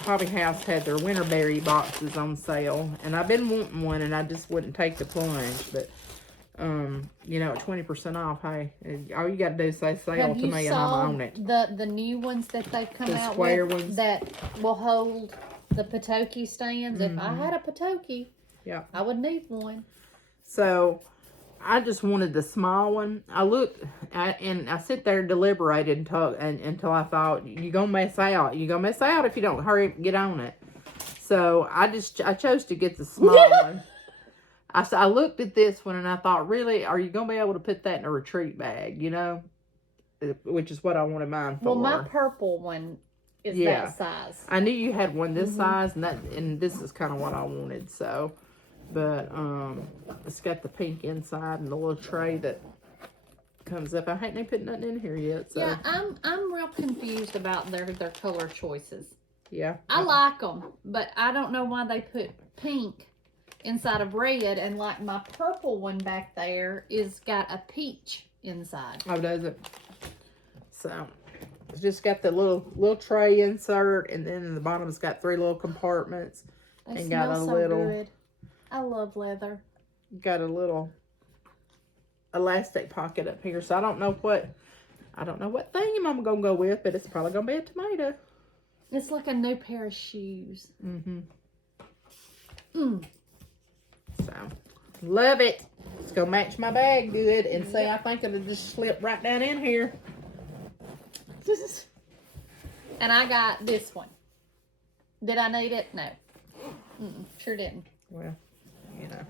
Hobby House had their Winterberry boxes on sale, and I've been wanting one, and I just wouldn't take the plunge, but you know, at 20% off, hey, all you gotta do is say sale to me and I'm on it. The new ones that they've come out square with ones? that will hold the Patoki stands? If I had a Patoki, yeah, I would need one. So I just wanted the small one. I looked and I sit there and deliberated until I thought, you're gonna mess out. You're gonna mess out if you don't hurry up and get on it. So I chose to get the small one. I looked at this one and I thought, really, are you going to be able to put that in a retreat bag, you know? Which is what I wanted mine for. Well, my purple one is that size. I knew you had one this size, and this is kind of what I wanted, so. But it's got the pink inside and the little tray that comes up. I hadn't even put nothing in here yet, so. Yeah, I'm real confused about their color choices. Yeah. I like them, but I don't know why they put pink inside of red, and like my purple one back there is got a peach inside. Oh, does it? So it's just got the little tray insert, and then in the bottom it's got 3 little compartments. They and smell got a so little good. I love leather. got a little elastic pocket up here. So I don't know what theme I'm gonna go with, but it's probably gonna be a tomato. It's like a new pair of shoes. So, love it. It's going to match my bag good. And see, I think it'll just slip right down in here. And I got this one. Did I need it? No. Sure didn't. Well, you know.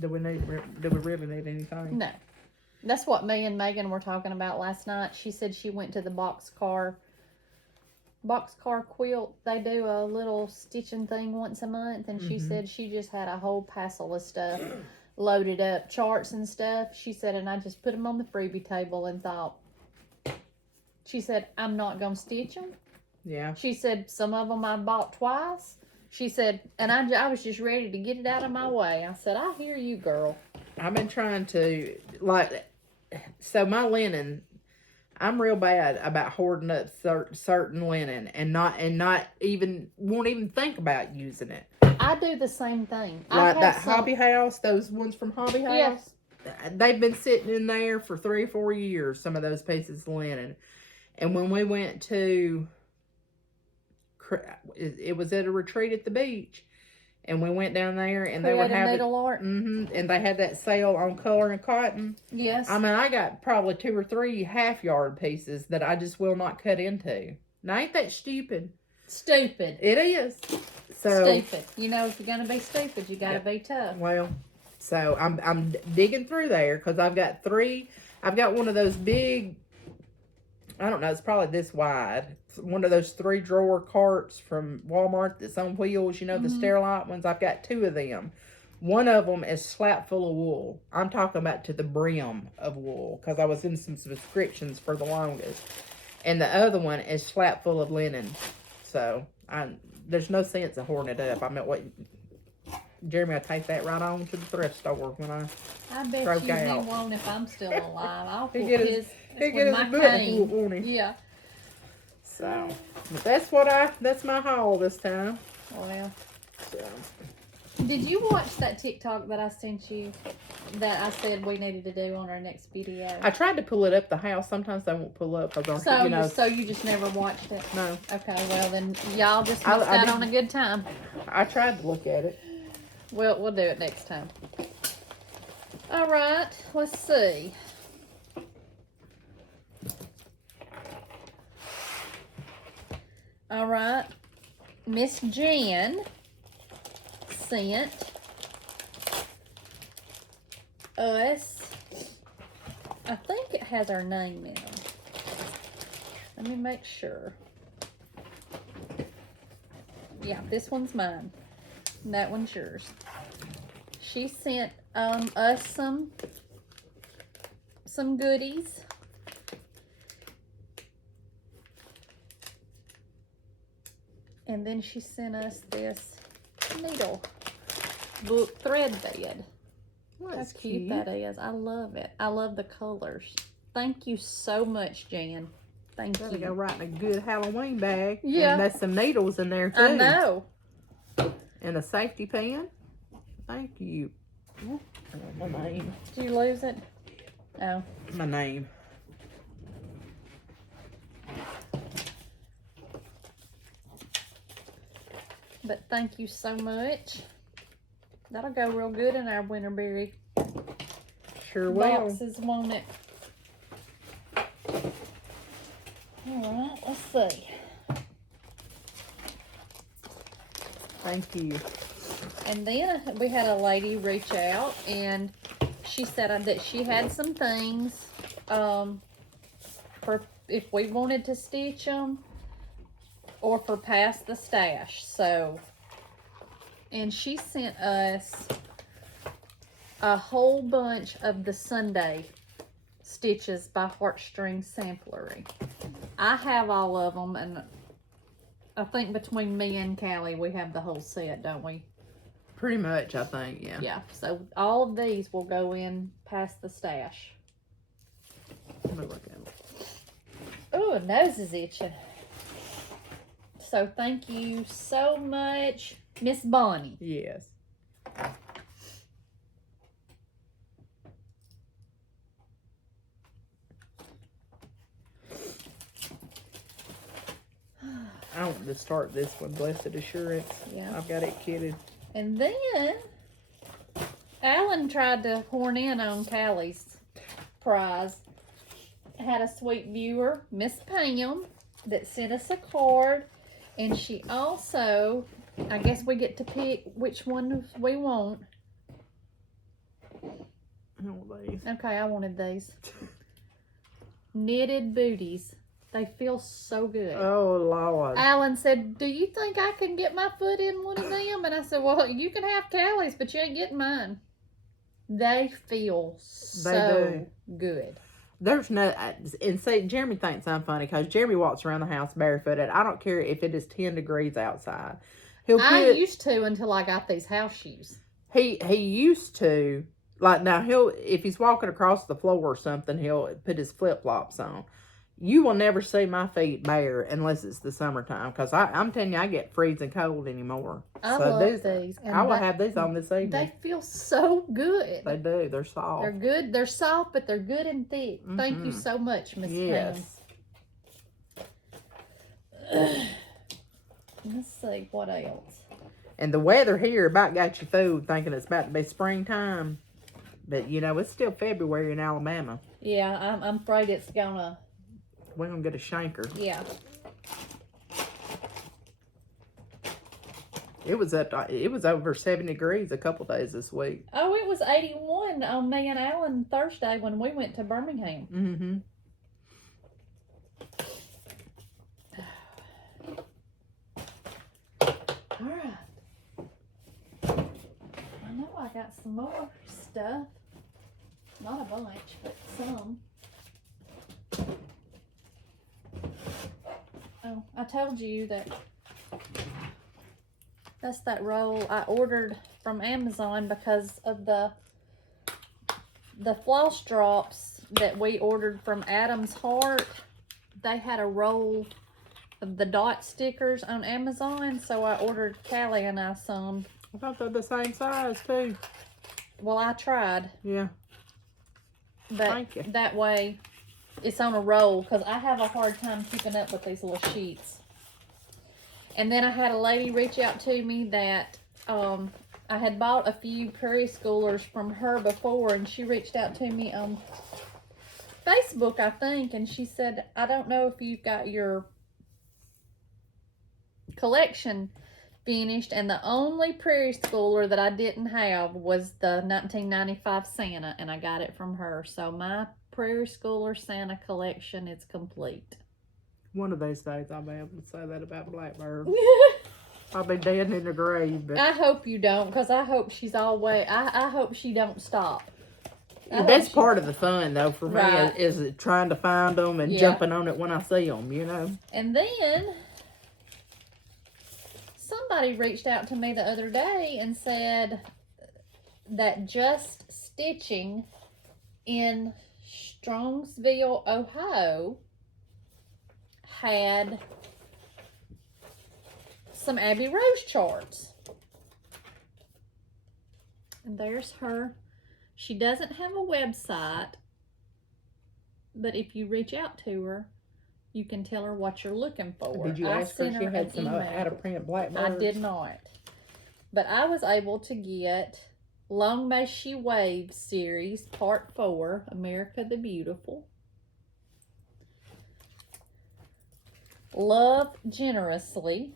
Do we really need anything? No. That's what me and Megan were talking about last night. She said she went to the boxcar quilt. They do a little stitching thing once a month, and she said she just had a whole passel of stuff loaded up, charts and stuff. She said, and I just put them on the freebie table and thought, she said, I'm not gonna stitch them. Yeah. She said, some of them I bought twice. She said, and I was just ready to get it out of my way. I said, I hear you, girl. I've been trying to, like, so my linen, I'm real bad about hoarding up certain linen and not even, won't even think about using it. I do the same thing. Like that Hobby House, those ones from Hobby House. Yes. They've been sitting in there for 3 or 4 years, some of those pieces of linen. And when we went to, it was at a retreat at the beach, and we went down there and they were having needle art. and they had that sale on color and cotton. Yes. I mean, I got probably 2 or 3 half-yard pieces that I just will not cut into. Now, ain't that stupid? Stupid. It is. So Stupid. You know, if you're gonna be stupid, you gotta be tough. well, so I'm digging through there because I've got 3. I've got one of those big, I don't know, it's probably this wide. One of those 3-drawer carts from Walmart that's on wheels, you know, the Sterilite ones. I've got 2 of them. One of them is slap full of wool. I'm talking about to the brim of wool because I was in some subscriptions for the longest. And the other one is slap full of linen. So there's no sense of hoarding it up. I mean, what? Jeremy, I take that right on to the thrift store when I bet broke you he out. won't if I'm still alive. I'll He put get his he with get my his book cane. won't he? Yeah. So that's my haul this time. Well. So Did you watch that TikTok that I sent you that I said we needed to do on our next video? I tried to pull it up the house. Sometimes they won't pull up because So you just never watched it? No. Okay, well then y'all just missed out on a good time. I tried to look at it. We'll do it next time. All right, let's see. All right, Miss Jan sent us, I think it has our name in it. Let me make sure. Yeah, this one's mine. And that one's yours. She sent us some goodies. And then she sent us this needle book thread bed. That's How cute that is. I love it. I love the colors. Thank you so much, Jan. Thank Gotta you. go right in a good Halloween bag. Yeah. And there's some needles in there too. I know. And a safety pin. Thank you. Ooh, my name. Did you lose it? Oh. My name. But thank you so much. That'll go real good in our winterberry Sure will. boxes, won't it? Alright, let's see. Thank you. And then we had a lady reach out and she said that she had some things for if we wanted to stitch them or for past the stash. So, and she sent us a whole bunch of the Sunday stitches by Heartstring Samplery. I have all of them, and I think between me and Callie, we have the whole set, don't we? Pretty much, I think, yeah. Yeah, so all of these will go in past the stash. Let me look at them. Oh, nose is itching. So thank you so much, Miss Bonnie. Yes. I want to start this one, Blessed Assurance. Yeah. I've got it kitted. And then Alan tried to horn in on Callie's prize. Had a sweet viewer, Miss Pam, that sent us a card. And she also, I guess we get to pick which one we want. I want these. Okay, I wanted these. Knitted booties. They feel so good. Oh, Lord. Alan said, do you think I can get my foot in one of them? And I said, well, you can have Callie's, but you ain't getting mine. They feel so good. There's no, and say, Jeremy thinks I'm funny because Jeremy walks around the house barefooted. I don't care if it is 10 degrees outside. I used to until I got these house shoes. He used to, Like now, if he's walking across the floor or something, he'll put his flip flops on. You will never see my feet bare unless it's the summertime, because I'm telling you, I get freezing cold anymore. I so love these. I will have these on this evening. They feel so good. They do. They're soft. They're good. They're soft, but they're good and thick. Thank you so much, Miss Yes. Pam. Let's see what else. And the weather here about got you food thinking it's about to be springtime, but you know it's still February in Alabama. Yeah, I'm afraid it's gonna. We're gonna get a shanker. Yeah. It was over 70 degrees a couple days this week. Oh, it was 81 on me and Alan Thursday when we went to Birmingham. Mm-hmm. All right. I know I got some more stuff. Not a bunch, but some. Oh, I told you that that's that roll I ordered from Amazon because of the floss drops that we ordered from Adam's Heart. They had a roll of the dot stickers on Amazon, so I ordered Callie and I some. I thought they're the same size too. Well, I tried. Yeah. But Thank you. that way it's on a roll, because I have a hard time keeping up with these little sheets. And then I had a lady reach out to me that I had bought a few prairie schoolers from her before, and she reached out to me on Facebook, I think, and she said, I don't know if you've got your collection finished, and the only prairie schooler that I didn't have was the 1995 Santa, and I got it from her. So my prairie schooler Santa collection is complete. One of these days I'll be able to say that about Blackbird. I'll be dead in the grave. But I hope you don't, because I hope she's always, I hope she don't stop. That's part of the fun, though, for me, Right. is trying to find them and jumping on it when I see them, you know. And then somebody reached out to me the other day and said that Just Stitching in Strongsville, Ohio had some Abby Rose charts. And there's her. She doesn't have a website, but if you reach out to her, you can tell her what you're looking for. Did you ask her if she had some out-of-print Blackbirds? I did not. But I was able to get Long May She Wave series, part 4, America the Beautiful. Love Generously.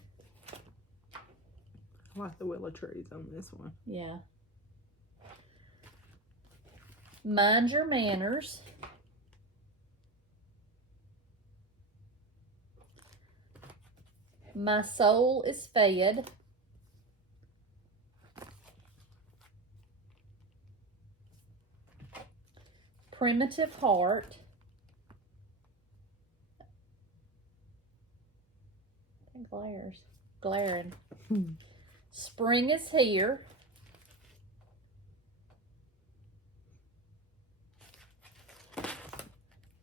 I like the willow trees on this one. Yeah. Mind Your Manners. My Soul is Fed. Primitive Heart. That glaring. Spring is Here.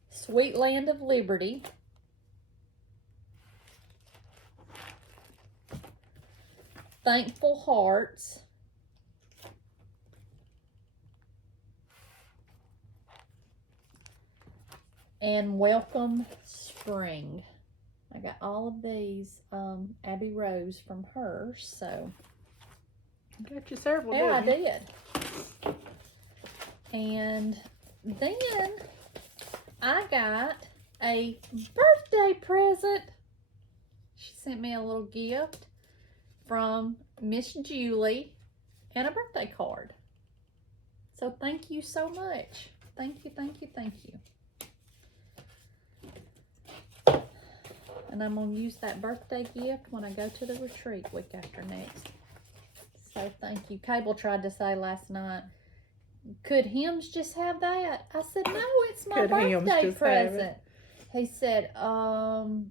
Sweet Land of Liberty. Thankful Hearts. And Welcome Spring. I got all of these Abby Rose from her, so. I got you several, Yeah, I didn't you? did. And then I got a birthday present. She sent me a little gift from Miss Julie and a birthday card. So thank you so much. Thank you, thank you, thank you. And I'm going to use that birthday gift when I go to the retreat week after next. So thank you. Cable tried to say last night, could Hims just have that? I said, no, it's my birthday present. He said, well,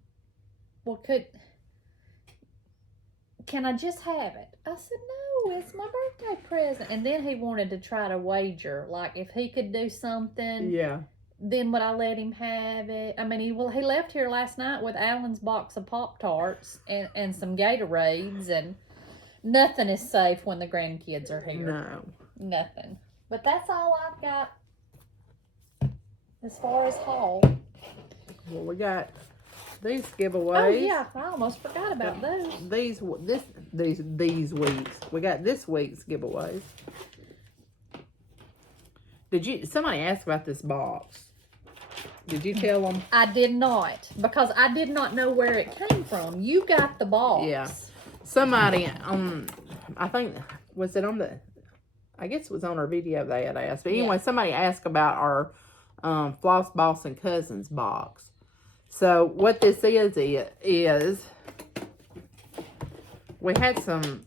can I just have it? I said, no, it's my birthday present. And then he wanted to try to wager, like if he could do something, Yeah. then would I let him have it? I mean, he left here last night with Alan's box of Pop-Tarts and some Gatorades, and nothing is safe when the grandkids are here. No. Nothing. But that's all I've got as far as haul. Well, we got these giveaways. Oh yeah, I almost forgot about those. These weeks. We got this week's giveaways. Somebody asked about this box. Did you tell them? I did not, because I did not know where it came from. You got the box. Yeah. Somebody, I think, was it on I guess it was on our video they had asked. But anyway, somebody asked about our Floss, Bossin Cousins box. So what this is we had some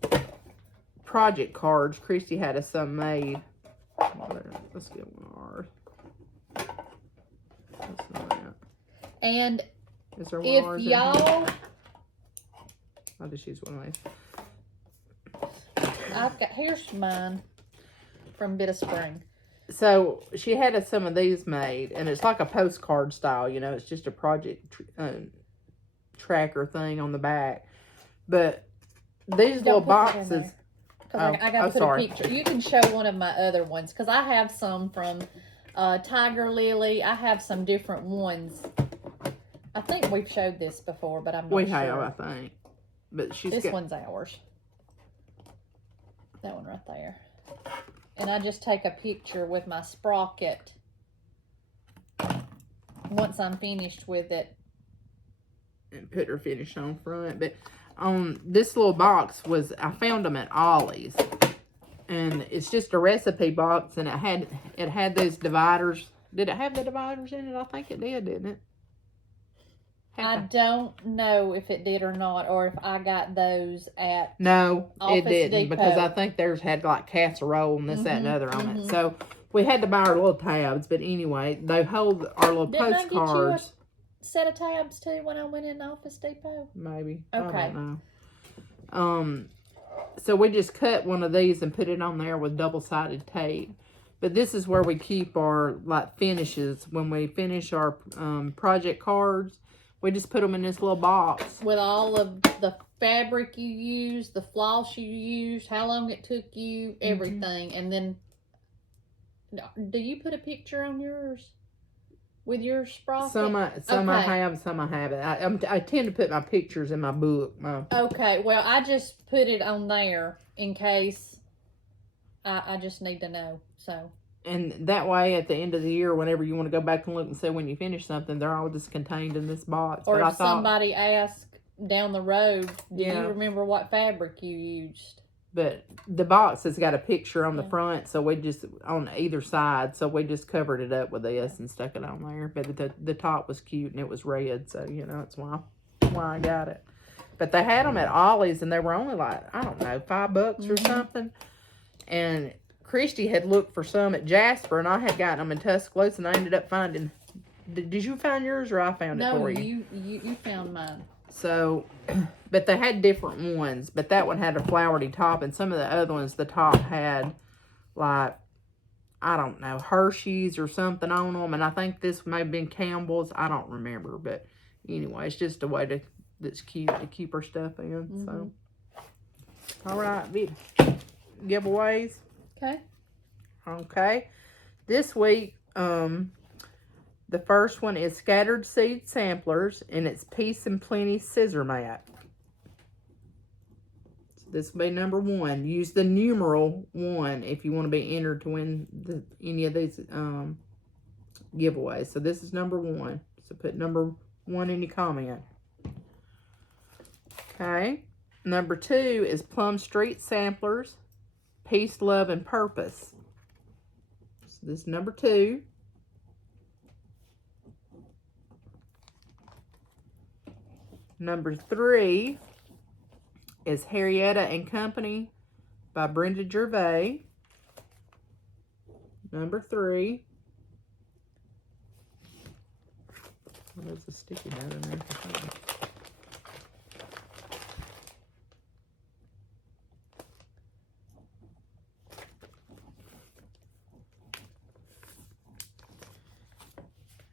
project cards. Christy had us some made. Let's get one of ours. That's not it. And Is there one of ours if in here? y'all, I'll just use one of these. here's mine from Bit of Spring. So she had us some of these made, and it's like a postcard style, you know. It's just a project tracker thing on the back. But these little boxes. Because I got to put a picture. You can show one of my other ones, because I have some from Tiger Lily. I have some different ones. I think we've showed this before, but I'm not sure. We have, I think. But This one's ours. That one right there. And I just take a picture with my sprocket once I'm finished with it. And put her finish on front. But on this little box I found them at Ollie's. And it's just a recipe box, and it had those dividers. Did it have the dividers in it? I think it did, didn't it? I don't know if it did or not, or if I got those at No, Office it didn't, Depot. because I think theirs had like casserole and this, that, and other on it. So we had to buy our little tabs. But anyway, they hold our little Didn't postcards. I get you a set of tabs too when I went in Office Depot? Maybe. Okay. I don't know. So we just cut one of these and put it on there with double-sided tape. But this is where we keep our like finishes. When we finish our project cards, we just put them in this little box. With all of the fabric you used, the floss you used, how long it took you, everything. And then, do you put a picture on yours? With your sprocket? Some I have, some I haven't. I tend to put my pictures in my book. Okay, well, I just put it on there in case I just need to know. So. And that way, at the end of the year, whenever you want to go back and look and see when you finish something, they're all just contained in this box. Or if somebody asks down the road, do Yeah. you remember what fabric you used? But the box has got a picture on the front, so we just, on either side, so we just covered it up with this and stuck it on there. But the top was cute and it was red, so, you know, that's why I got it. But they had them at Ollie's, and they were only like, I don't know, $5 or something. And Christy had looked for some at Jasper, and I had gotten them in Tuscaloosa, and I ended up finding, did you find yours, or I found it for you? No, you found mine. So, but they had different ones. But that one had a flowery top, and some of the other ones, the top had, like, I don't know, Hershey's or something on them. And I think this may have been Campbell's. I don't remember. But anyway, it's just a way that's cute to keep our stuff in. So, all right, giveaways. Okay. Okay. This week, the first one is Scattered Seed Samplers, and it's Peace and Plenty Scissor Mat. So this will be number 1. Use the numeral 1 if you want to be entered to win any of these giveaways. So this is number 1. So put number 1 in your comment. Okay. Number 2 is Plum Street Samplers, Peace, Love, and Purpose. So this is number 2. Number 3 is Harrietta and Company by Brenda Gervais. Number 3. Oh, there's a sticky note in there.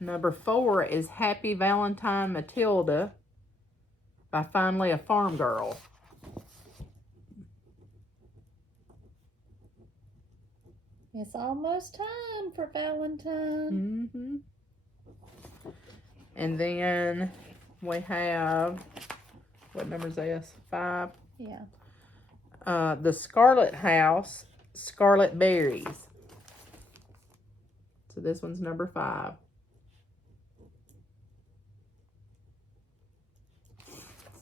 Number 4 is Happy Valentine Matilda by Finally a Farm Girl. It's almost time for Valentine. Mm-hmm. And then we have, what number is this? 5. Yeah. The Scarlet House, Scarlet Berries. So this one's number 5.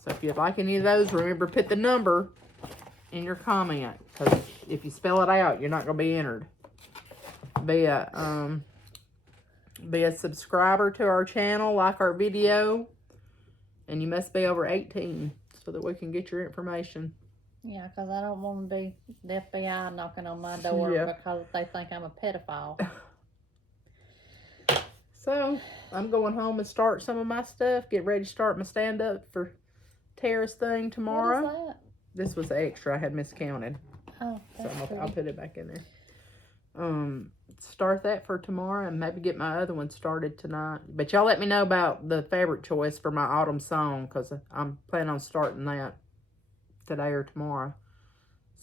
So if you'd like any of those, remember put the number in your comment, because if you spell it out, you're not going to be entered. Be a subscriber to our channel, like our video, and you must be over 18 so that we can get your information. Yeah, because I don't want to be the FBI knocking on my door because they think I'm a pedophile. So, I'm going home and start some of my stuff. Get ready to start my stand-up for Tara's thing tomorrow. What is that? This was extra. I had miscounted. Oh, So that's I'll put it back in there. Start that for tomorrow and maybe get my other one started tonight. But y'all let me know about the favorite choice for my autumn song, because I'm planning on starting that today or tomorrow.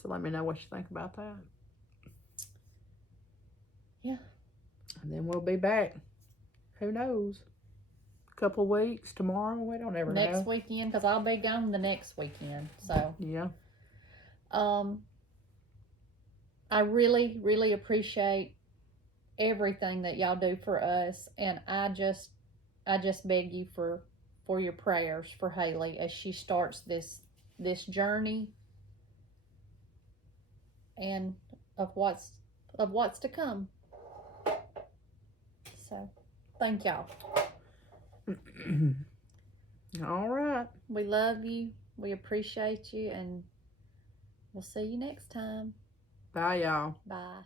So let me know what you think about that. Yeah. And then we'll be back. Who knows? A couple of weeks, tomorrow, we don't ever know. Next weekend, because I'll be gone the next weekend. So yeah. I really, really appreciate everything that y'all do for us, and I just beg you for your prayers for Haley as she starts this journey and of what's to come. So thank y'all. All right. We love you, we appreciate you, and we'll see you next time. Bye, y'all. Bye.